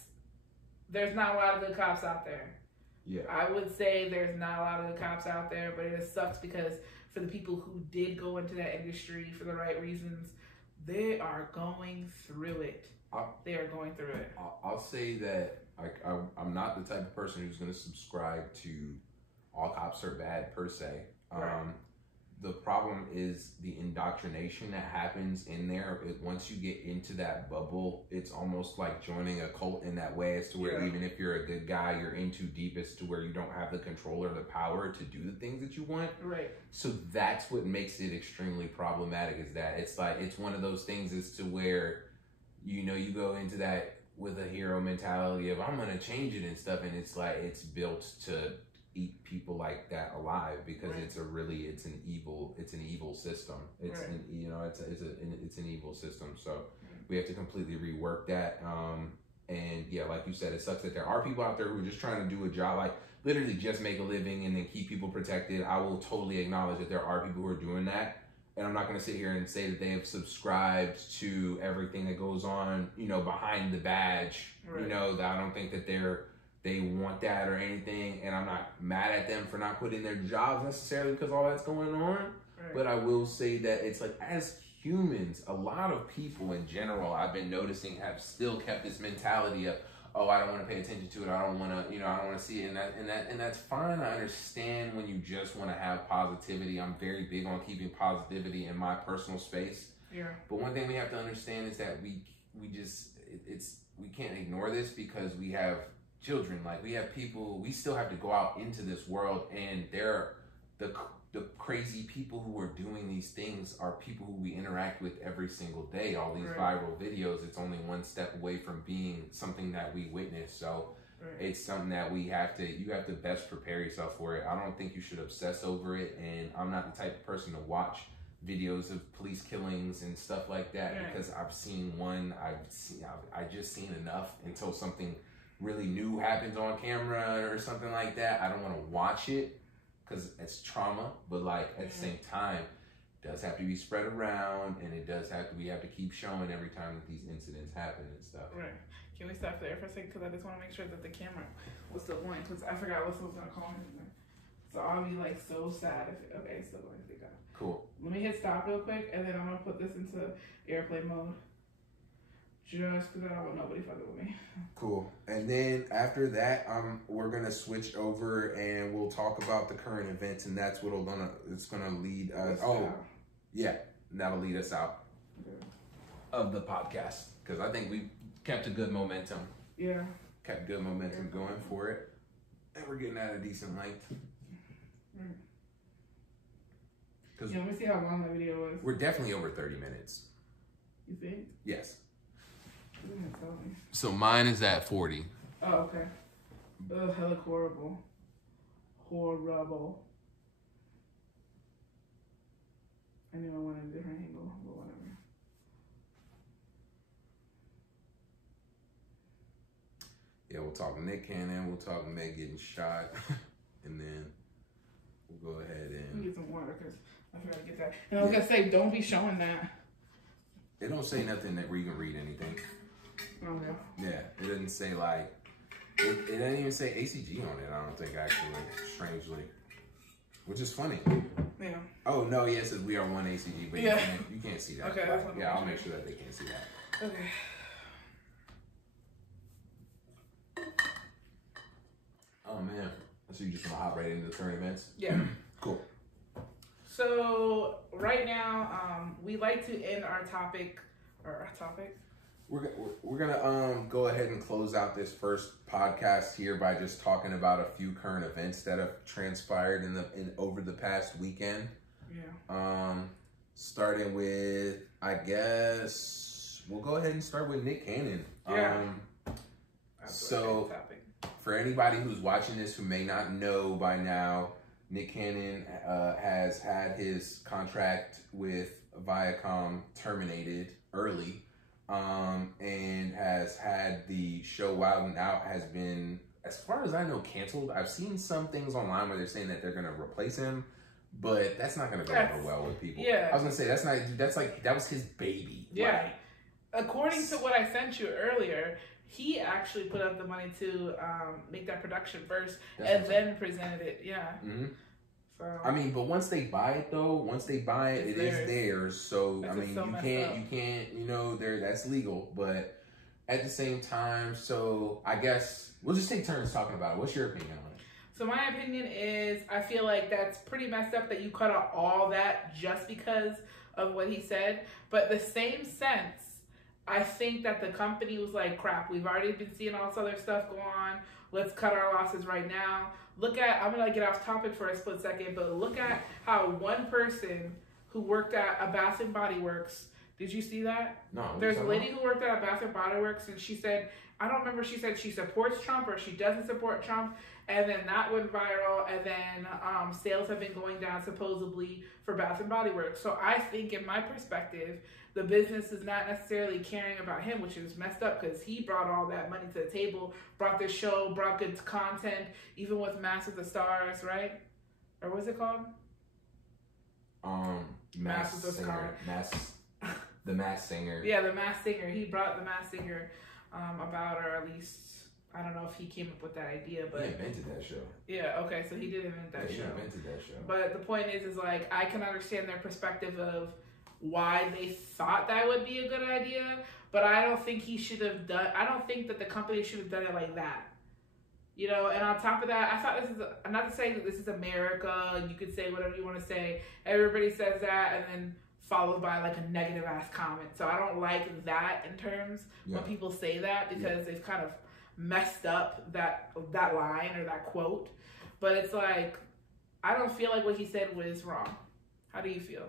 there's not a lot of good cops out there. I would say there's not a lot of good cops out there, but it just sucks because for the people who did go into that industry for the right reasons, they are going through it. I'll say that I'm not the type of person who's going to subscribe to all cops are bad per se. The problem is the indoctrination that happens in there. Once you get into that bubble, it's almost like joining a cult in that way, as to where even if you're a good guy, you're in too deep as to where you don't have the control or the power to do the things that you want. So that's what makes it extremely problematic, is that it's one of those things as to where, you go into that with a hero mentality of I'm going to change it and stuff. And it's built to eat people like that alive because it's an evil system. It's an evil system. So we have to completely rework that. And like you said, it sucks that there are people out there who are just trying to do a job, literally just make a living and then keep people protected. I will totally acknowledge that there are people who are doing that. And I'm not going to sit here and say that they have subscribed to everything that goes on, behind the badge. That I don't think that they want that or anything, and I'm not mad at them for not putting their jobs necessarily because all that's going on. But I will say that it's as humans, a lot of people in general, I've been noticing, have still kept this mentality of, oh, I don't want to pay attention to it. I don't want to, I don't want to see it. And that's fine. I understand when you just want to have positivity. I'm very big on keeping positivity in my personal space. But one thing we have to understand is that we can't ignore this because we have children. We have people, we still have to go out into this world, and the crazy people who are doing these things are people who we interact with every single day. All these viral videos, it's only one step away from being something that we witness. So it's something that you have to best prepare yourself for it. I don't think you should obsess over it, and I'm not the type of person to watch videos of police killings and stuff like that because I've seen one, I just seen enough until something really new happens on camera or something like that. I don't want to watch it because it's trauma, but at the same time, it does have to be spread around, and we have to keep showing every time that these incidents happen and stuff. Can we stop there for a second? Because I just want to make sure that the camera was still going, because I forgot what was going to call me. So I'll be so sad if it's still going to go. Cool. Let me hit stop real quick, and then I'm going to put this into airplane mode. Just because I don't want nobody fucking with me. Cool. And then after that, we're gonna switch over and we'll talk about the current events, and that's what'll it's gonna lead us. Yeah, that'll lead us out of the podcast because I think we kept a good momentum. Yeah. Kept good momentum going for it, and we're getting at a decent length. Yeah, let me see how long that video was. We're definitely over 30 minutes. You think? Yes. You didn't tell me. So mine is at 40. Oh, okay. Ugh, hella horrible. Horrible. I knew I wanted a different angle, but whatever. Yeah, we'll talk Nick Cannon, we'll talk Meg getting shot, and then we'll go ahead Let and... me get some water, because I forgot to get that. And I was going to say, don't be showing that. It don't say nothing that where you can read anything. Oh, no. Yeah, it doesn't say like... It doesn't even say ACG on it, I don't think, actually, strangely. Which is funny. Yeah. Oh, no, yeah, it says we are one ACG, but Yeah. you can't see that. Okay, Right. that's Yeah, I'll make sure that they can't see that. Okay. Oh, man. So you just want to hop right into the current events? Yeah. Cool. So, right now, we like to end our topic, We're gonna go ahead and close out this first podcast here by just talking about a few current events that have transpired in over the past weekend. Yeah. Starting with, I guess we'll go ahead and start with Nick Cannon. Yeah. So for anybody who's watching this who may not know by now, Nick Cannon has had his contract with Viacom terminated early. And has had the show Wild 'N Out has been, as far as I know, canceled. I've seen some things online where they're saying that they're gonna replace him, but that's not gonna go over well with people. Yeah. I was gonna say that was his baby. Yeah. Like, according to what I sent you earlier, he actually put up the money to make that production first and then presented it. Yeah. Mm-hmm. So, I mean, but once they buy it, it is theirs. So That's I mean, you can't, that's legal. But at the same time, so I guess we'll just take turns talking about it. What's your opinion on it? So my opinion is, I feel like that's pretty messed up that you cut out all that just because of what he said. But the same sense, I think that the company was like, crap, we've already been seeing all this other stuff go on. Let's cut our losses right now. I'm going to get off topic for a split second, but look at how one person who worked at a Bath & Body Works, did you see that? No. There's a lady who worked at a Bath & Body Works, and she said, I don't remember, she said she supports Trump or she doesn't support Trump, and then that went viral, and then sales have been going down supposedly for Bath & Body Works. So I think, in my perspective, the business is not necessarily caring about him, which is messed up because he brought all that money to the table, brought this show, brought good content, even with Mask with the Stars, right? Or what's it called? Masked Singer. The Masked Singer. Yeah, the Masked Singer. He brought the Masked Singer about, or at least, I don't know if he came up with that idea, but... He invented that show. Yeah, okay, so he did invent that show. He invented that show. But the point is like, I can understand their perspective of why they thought that would be a good idea, but I don't think I don't think that the company should have done it like that. And on top of that, I thought not to say that this is America, you could say whatever you want to say. Everybody says that, and then followed by like a negative ass comment. So I don't like that in terms when people say that, because they've kind of messed up that line or that quote. But it's like, I don't feel like what he said was wrong. How do you feel?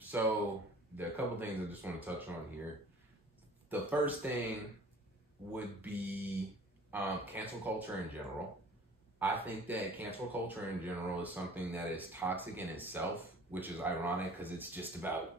So there are a couple things I just want to touch on here. The first thing would be cancel culture in general. I think that cancel culture in general is something that is toxic in itself, which is ironic because it's just about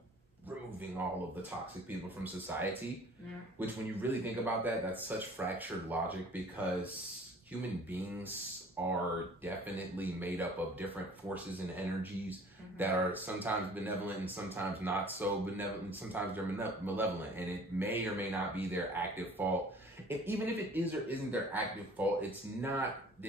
removing all of the toxic people from society. Yeah. Which, when you really think about that, that's such fractured logic, because human beings are definitely made up of different forces and energies that are sometimes benevolent and sometimes not so benevolent. Sometimes they're malevolent, and it may or may not be their active fault. And even if it is or isn't their active fault, it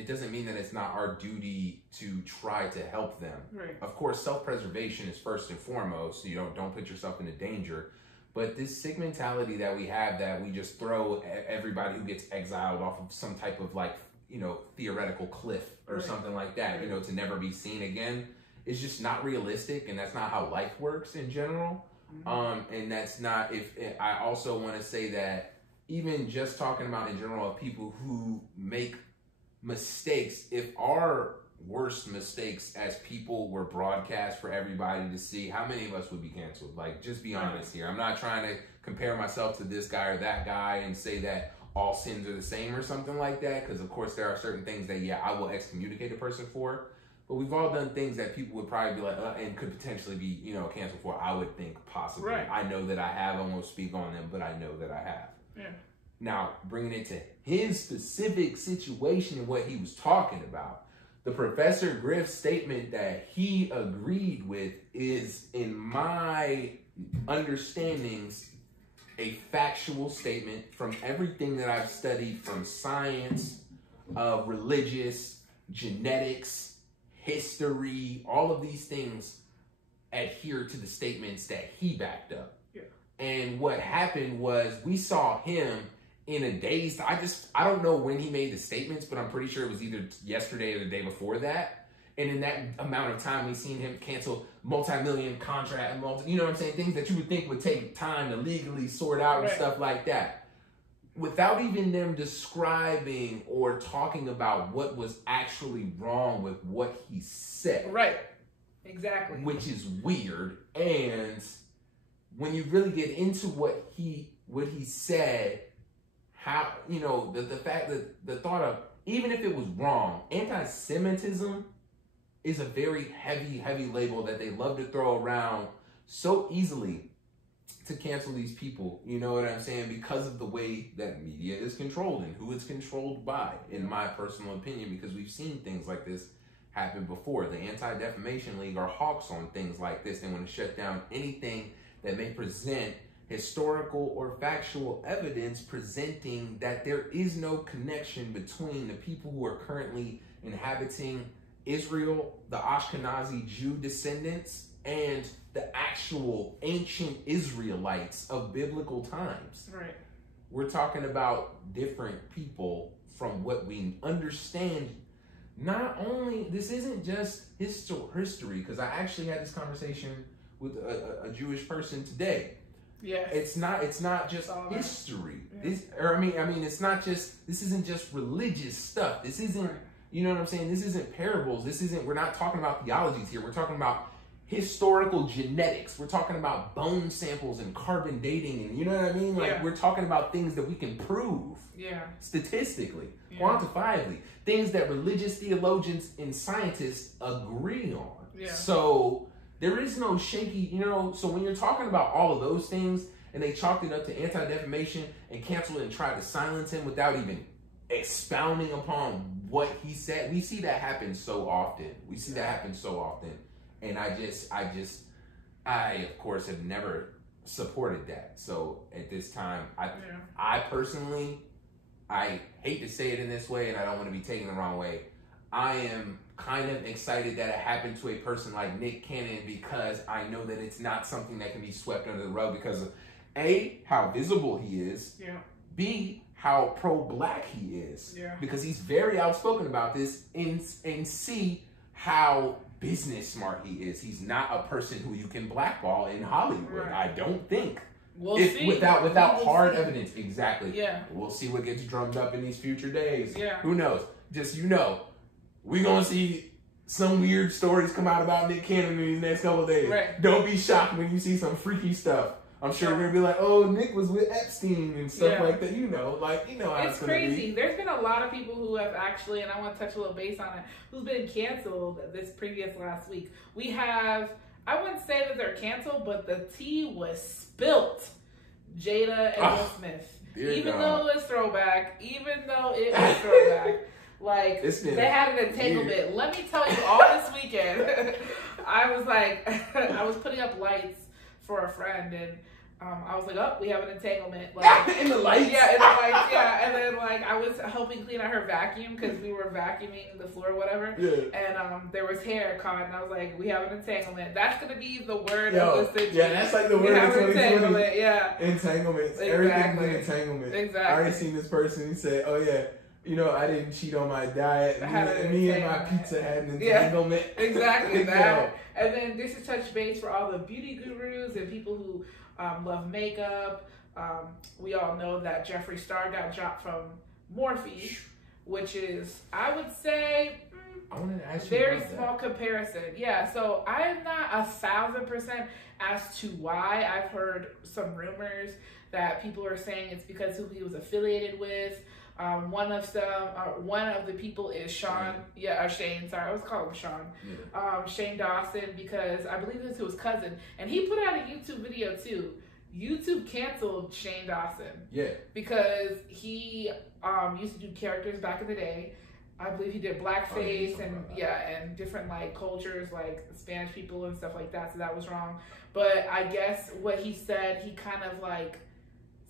doesn't mean that it's not our duty to try to help them. Right. Of course, self-preservation is first and foremost, so you don't put yourself into danger. But this sick mentality that we have, that we just throw everybody who gets exiled off of some type of like, theoretical cliff or something like that, to never be seen again, is just not realistic. And that's not how life works in general. And that's not, I also want to say that even just talking about in general of people who make mistakes, if our worst mistakes as people were broadcast for everybody to see, how many of us would be canceled? Like, just be honest here. I'm not trying to compare myself to this guy or that guy and say that all sins are the same or something like that, because of course there are certain things that I will excommunicate a person for, but we've all done things that people would probably be like and could potentially be canceled for. I would think possibly. I know that I have. I won't speak on them, but I know that I have. Now, bringing it to his specific situation and what he was talking about, the Professor Griff statement that he agreed with is, in my understandings, a factual statement from everything that I've studied, from science, religious, genetics, history. All of these things adhere to the statements that he backed up. And what happened was, we saw him in a daze. I don't know when he made the statements, but I'm pretty sure it was either yesterday or the day before that. And in that amount of time, we've seen him cancel multi-million contract, you know what I'm saying? Things that you would think would take time to legally sort out and stuff like that. Without even them describing or talking about what was actually wrong with what he said. Exactly. Which is weird. And when you really get into what he said, how, the fact that the thought of, even if it was wrong, anti-Semitism is a very heavy label that they love to throw around so easily to cancel these people, you know what I'm saying? Because of the way that media is controlled and who it's controlled by, in my personal opinion, because we've seen things like this happen before. The Anti-Defamation League are hawks on things like this. They want to shut down anything that may present historical or factual evidence presenting that there is no connection between the people who are currently inhabiting Israel, the Ashkenazi Jew descendants, and the actual ancient Israelites of biblical times. We're talking about different people from what we understand. Not only, this isn't just history, because I actually had this conversation with a Jewish person today. It's not just history. It's not just, this isn't just religious stuff. This isn't, you know what I'm saying? This isn't parables. We're not talking about theologies here. We're talking about historical genetics. We're talking about bone samples and carbon dating, and you know what I mean? Like, we're talking about things that we can prove statistically, quantifiably, things that religious theologians and scientists agree on. So there is no shaky, so when you're talking about all of those things and they chalked it up to anti-defamation and canceled it and tried to silence him without even expounding upon what he said, we see that happen so often. And I of course have never supported that. So at this time, I personally, I hate to say it in this way and I don't want to be taken the wrong way, I am kind of excited that it happened to a person like Nick Cannon, because I know that it's not something that can be swept under the rug because of A, how visible he is, B, how pro-black he is, because he's very outspoken about this, and C, how business smart he is. He's not a person who you can blackball in Hollywood. I don't think. We'll see. Without hard evidence. Exactly. We'll see what gets drummed up in these future days. Who knows? Just, we're going to see some weird stories come out about Nick Cannon in these next couple of days. Don't be shocked when you see some freaky stuff. I'm sure we're going to be like, oh, Nick was with Epstein and stuff like that. How it's crazy. There's been a lot of people who have actually, and I want to touch a little base on it, who's been canceled this previous last week. We have, I wouldn't say that they're canceled, but the tea was spilt. Jada and Will Smith. Even though it was throwback, like, they had an entanglement. Let me tell you, all this weekend, I was putting up lights for a friend, and I was like, oh, we have an entanglement. Like, in the lights? Yeah, in the lights, yeah. And then, like, I was helping clean out her vacuum because we were vacuuming the floor or whatever. Yeah. And there was hair caught, and I was like, we have an entanglement. That's going to be the word Yo, of the century. yeah, that's like the word of 2020. Entanglement, yeah. Entanglements. Exactly. Everything's an entanglement. Exactly. I already seen this person, he said, oh yeah, you know, I didn't cheat on my diet. Me and my pizza had an entanglement. Yeah, exactly that. And then this is touch base for all the beauty gurus and people who love makeup. We all know that Jeffree Star got dropped from Morphe, which is, I would say, I wanted to ask you very small comparison. Yeah, so I am not 1,000% as to why. I've heard some rumors that people are saying it's because who he was affiliated with. One of the people is Sean. Yeah, Shane. Sorry, I was calling him Sean. Yeah. Shane Dawson, because I believe this was his cousin, and he put out a YouTube video too. YouTube canceled Shane Dawson. Yeah. Because he used to do characters back in the day. I believe he did blackface and different like cultures like Spanish people and stuff like that. So that was wrong. But I guess what he said, he kind of like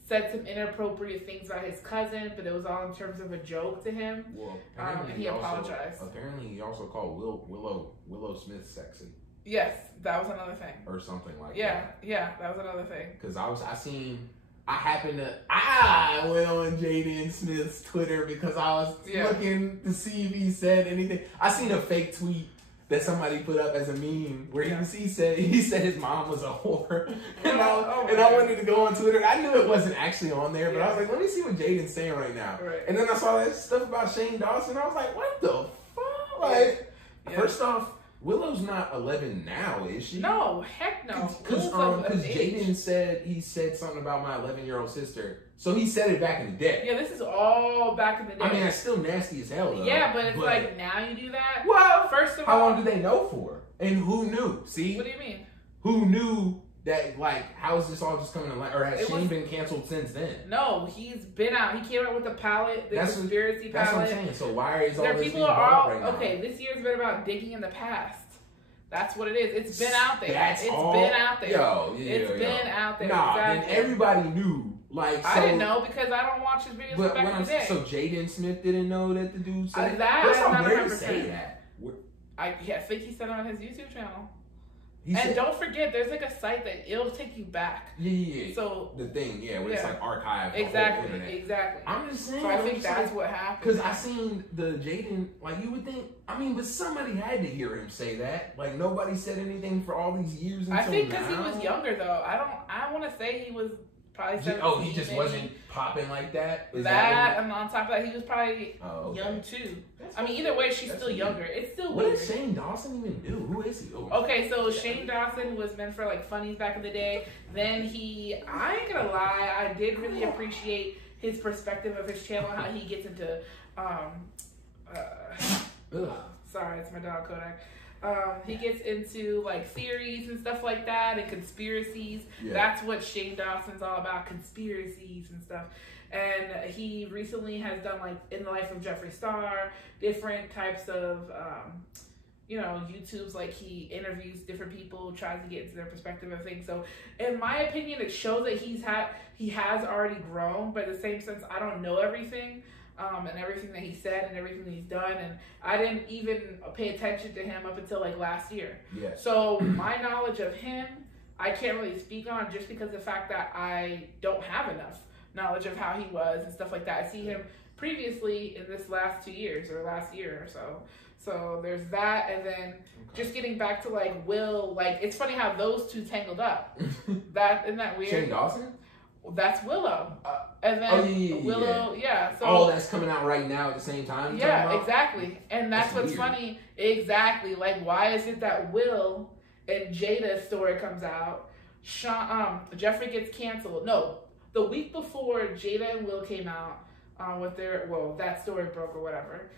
said some inappropriate things about his cousin, but it was all in terms of a joke to him. Well, and he apologized. Apparently, he also called Willow Smith sexy. Yes, that was another thing. Or something like that. Yeah, that was another thing. Because I went on Jaden Smith's Twitter because I was looking to see if he said anything. I seen a fake tweet that somebody put up as a meme where he said his mom was a whore, and I wanted to go on Twitter. I knew it wasn't actually on there, but I was like, let me see what Jaden's saying right now. Right. And then I saw that stuff about Shane Dawson. I was like, what the fuck? Like, first off, Willow's not 11 now, is she? No, heck no. Because Jaden said something about my 11-year-old sister. So he said it back in the day. Yeah, this is all back in the day. I mean, that's still nasty as hell, though. Yeah, but it's like, now you do that? Well, first of all, how long do they know for? And who knew? See? What do you mean? Who knew that, like, how is this all just coming to light? Or has Shane been canceled since then? No, he's been out. He came out with the palette, the conspiracy palette. That's what I'm saying. So why is all this being brought up right now? Okay, this year's been about digging in the past. That's what it is. It's been out there. It's been out there. It's been out there. Nah, then everybody knew. Like, I didn't know because I don't watch his videos back in the day. So Jaden Smith didn't know that the dude said that. First off, where did he say that? I think he said it on his YouTube channel. Don't forget, there's like a site that it'll take you back. Yeah. So the thing, where it's like archived. Exactly. I'm just saying. So I think that's what happened. Because I seen the Jaden, like you would think. I mean, but somebody had to hear him say that. Like nobody said anything for all these years. I think because he was younger though. I want to say he was probably 17. He just wasn't popping like that. And on top of that, he was probably young too. I mean, either way, she's still younger. It's still weird. What does Shane Dawson even do? Who is he? Okay, so Shane Dawson was meant for like funnies back in the day. Then I ain't gonna lie, I did really appreciate his perspective of his channel, how he gets into sorry, it's my dog Kodak. He gets into like theories and stuff like that and conspiracies. Yeah. That's what Shane Dawson's all about, conspiracies and stuff. And he recently has done like In the Life of Jeffree Star, different types of, YouTubes. Like he interviews different people, tries to get into their perspective of things. So in my opinion, it shows that he has already grown, but in the same sense, I don't know everything. And everything that he said and everything that he's done. And I didn't even pay attention to him up until like last year. Yeah. So my knowledge of him, I can't really speak on just because of the fact that I don't have enough knowledge of how he was and stuff like that. I see him previously in this last 2 years or last year or so. So there's that. And then just getting back to like Will, like it's funny how those two tangled up. Isn't that weird? Shane Dawson? That's Willow. And then Willow, So that's coming out right now at the same time? Yeah, exactly. And that's what's weird. Funny. Exactly. Like, why is it that Will and Jada's story comes out, Jeffree gets canceled? No, the week before Jada and Will came out with that story broke or whatever,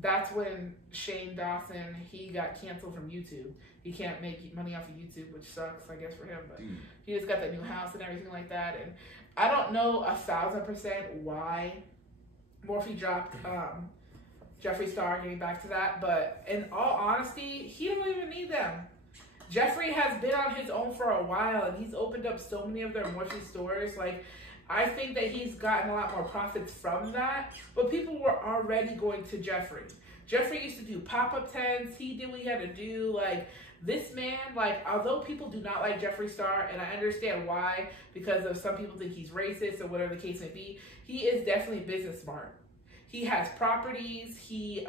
that's when Shane Dawson, he got canceled from YouTube. He can't make money off of YouTube, which sucks, I guess, for him. But he just got that new house and everything like that. And I don't know 1,000% why Morphe dropped Jeffree Star, getting back to that. But in all honesty, he don't even need them. Jeffree has been on his own for a while, and he's opened up so many of their Mochi stores. Like, I think that he's gotten a lot more profits from that, but people were already going to Jeffree. Jeffree used to do pop-up tents. He did what he had to do. Like, this man, like, although people do not like Jeffree Star, and I understand why, because of some people think he's racist or whatever the case may be, he is definitely business smart. He has properties. He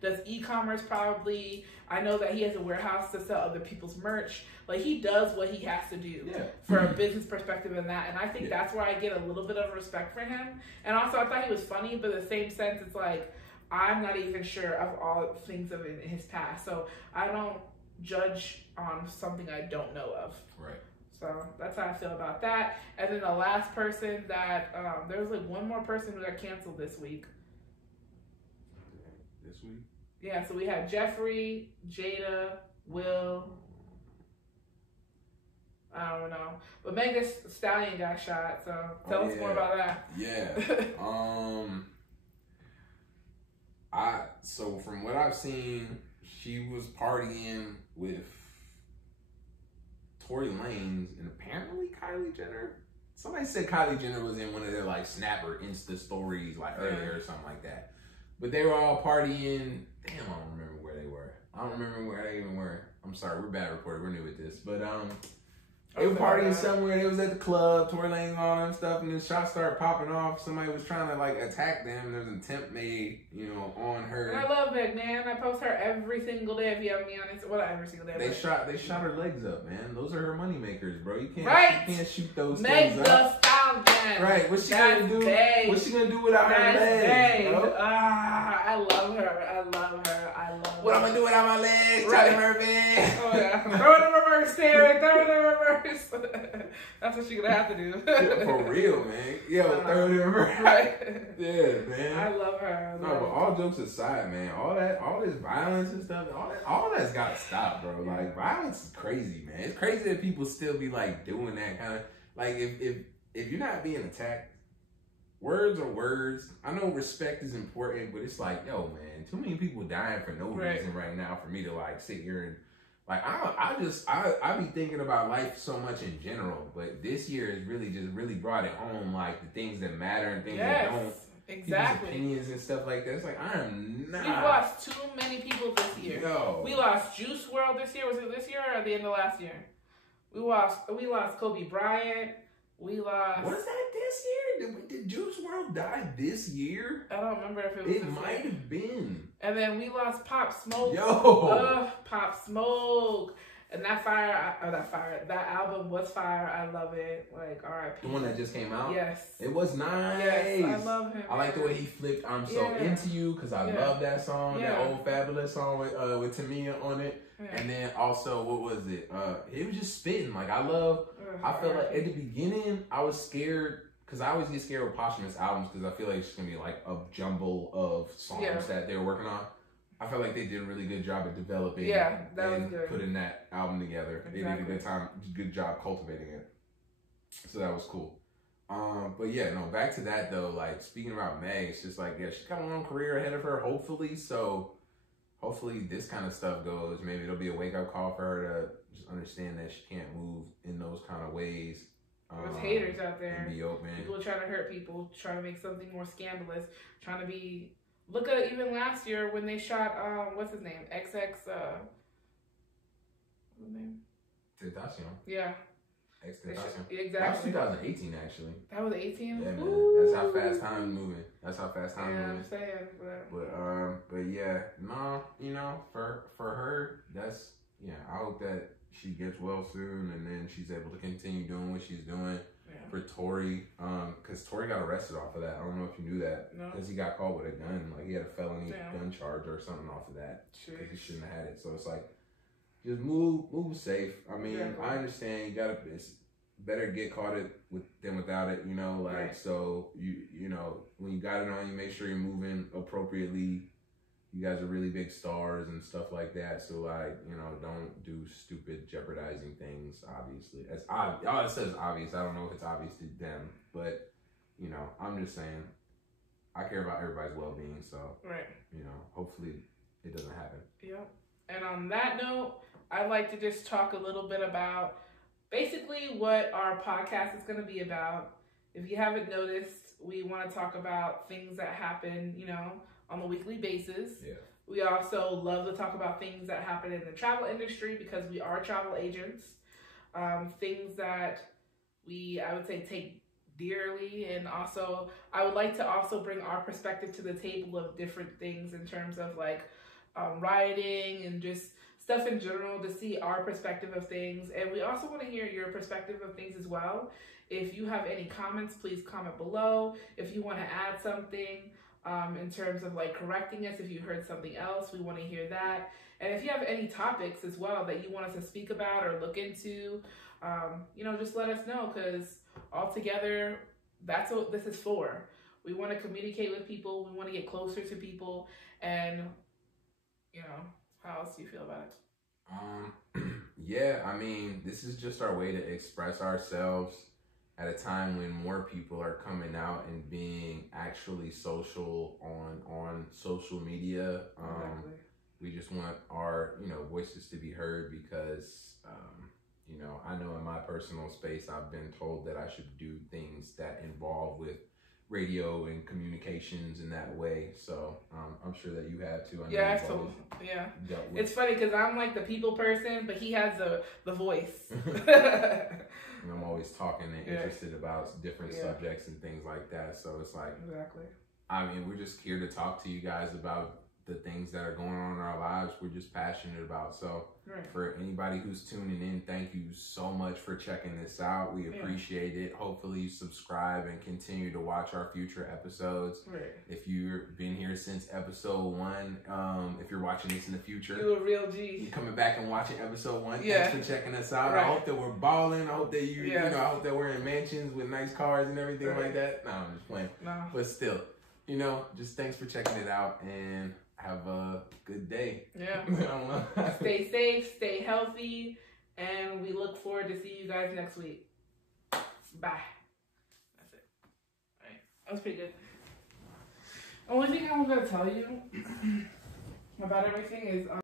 does e-commerce probably. I know that he has a warehouse to sell other people's merch. Like, he does what he has to do for a business perspective in that. And I think that's where I get a little bit of respect for him. And also, I thought he was funny, but in the same sense, it's like, I'm not even sure of all things of in his past. So I don't judge on something I don't know of. Right. So that's how I feel about that. And then the last person that, there was like one more person who got canceled this week. This week? Yeah, so we had Jeffree, Jada, Will. I don't know. But Megan Thee Stallion got shot, so tell us more about that. Yeah. So from what I've seen, she was partying with Tory Lanez and apparently Kylie Jenner. Somebody said Kylie Jenner was in one of their like Snapper Insta stories like earlier or something like that. But they were all partying. Damn, I don't remember where they were. I don't remember where they even were. I'm sorry, we're bad reporter. We're new at this. But they were partying somewhere. They was at the club, Tory Lanez and all that stuff, and then shots started popping off. Somebody was trying to like attack them. There was an attempt made, on her. And I love Meg, man. I post her every single day if you have me on Instagram. Well, not every single day. They shot her legs up, man. Those are her money makers, bro. You can't shoot those Meg things up. Stallion. Right. What's she gonna do? What's she gonna do without her legs? Bro? I love her. What I'm gonna do without my legs? Charlie Murphy. Oh yeah. Throw it in reverse, Terry. Throw it in reverse. That's what she's gonna have to do. For real, man. Yo, throw it in reverse. Right. Yeah, man. I love her. No, but all jokes aside, man, all this violence and stuff, all that's gotta stop, bro. Like, violence is crazy, man. It's crazy that people still be like doing that kind of like if you're not being attacked. Words are words. I know respect is important, but it's like, yo, man, too many people dying for no reason right now for me to like sit here and like I be thinking about life so much in general, but this year has really brought it home, like the things that matter and things that don't. Exactly. People's opinions and stuff like that. It's like I am not. We've lost too many people this year. Yo. We lost Juice WRLD this year. Was it this year or at the end of last year? We lost Kobe Bryant. We lost. Was that this year? Did Juice WRLD die this year? I don't remember if it was. It might have been. And then we lost Pop Smoke. Yo, Pop Smoke. And that album was fire. I love it. Like, R.I.P. The one that just came out? Yes. It was nice. Yes, I love him. I like the way he flipped I'm So Into You, because I love that song, that old Fabulous song with Tamia on it. Yeah. And then also, what was it? It was just spitting. Like, I felt like at the beginning, I was scared, because I always get scared with posthumous albums, because I feel like it's just going to be like a jumble of songs that they were working on. I felt like they did a really good job at developing and putting that album together. Exactly. They did a good job cultivating it. So that was cool. But yeah, no, back to that though, like speaking about Meg, it's just like, she's got a long career ahead of her, hopefully. So hopefully this kind of stuff goes. Maybe it'll be a wake up call for her to just understand that she can't move in those kind of ways. There's haters out there. And be open. People trying to hurt people, trying to make something more scandalous, trying to be. Look at even last year when they shot, what's his name? XX, what's his name? Tentacion. Yeah. X-Tentacion. Exactly. That was 2018, actually. That was 18? Yeah, man. That's how fast time's moving. Yeah, I'm saying. But yeah, no, for her, that's, I hope that she gets well soon and then she's able to continue doing what she's doing. For Tory, because Tory got arrested off of that. I don't know if you knew that. Because he got caught with a gun. Like, he had a felony gun charge or something off of that. Because he shouldn't have had it. So it's like, just move safe. I mean, I understand it's better get caught it than without it, so when you got it on, you make sure you're moving appropriately. You guys are really big stars and stuff like that. So, like, don't do stupid, jeopardizing things, obviously. All it says is obvious. I don't know if it's obvious to them. But, I'm just saying, I care about everybody's well-being. So, hopefully it doesn't happen. Yep. And on that note, I'd like to just talk a little bit about basically what our podcast is going to be about. If you haven't noticed, we want to talk about things that happen, on a weekly basis. Yeah. We also love to talk about things that happen in the travel industry because we are travel agents. Things that I would say, take dearly, and also I would like to also bring our perspective to the table of different things in terms of like rioting and just stuff in general, to see our perspective of things. And we also want to hear your perspective of things as well. If you have any comments, please comment below. If you want to add something in terms of like correcting us, if you heard something else, we want to hear that. And if you have any topics as well that you want us to speak about or look into, just let us know, because altogether, that's what this is for. We want to communicate with people. We want to get closer to people. And, how else do you feel about it? Yeah, I mean, this is just our way to express ourselves at a time when more people are coming out and being actually social on social media. Exactly. We just want our, voices to be heard because, I know in my personal space, I've been told that I should do things that involve with radio and communications in that way. So I'm sure that you have too. Yeah, absolutely. Yeah. It's funny because I'm like the people person, but he has the voice. And I'm always talking and interested about different subjects and things like that. So it's like, exactly. I mean, we're just here to talk to you guys about the things that are going on in our lives. We're just passionate about. So for anybody who's tuning in, thank you so much for checking this out. We appreciate it. Hopefully you subscribe and continue to watch our future episodes. If you've been here since episode 1, if you're watching this in the future, you a real G. You're coming back and watching episode 1. Thanks for checking us out. I hope that we're balling. I hope that I hope that we're in mansions with nice cars and everything like that. No, I'm just playing. No. But still, just thanks for checking it out, and have a good day. Yeah. Stay safe, stay healthy, and we look forward to see you guys next week. Bye. That's it. All right. That was pretty good. Only thing I'm going to tell you about everything is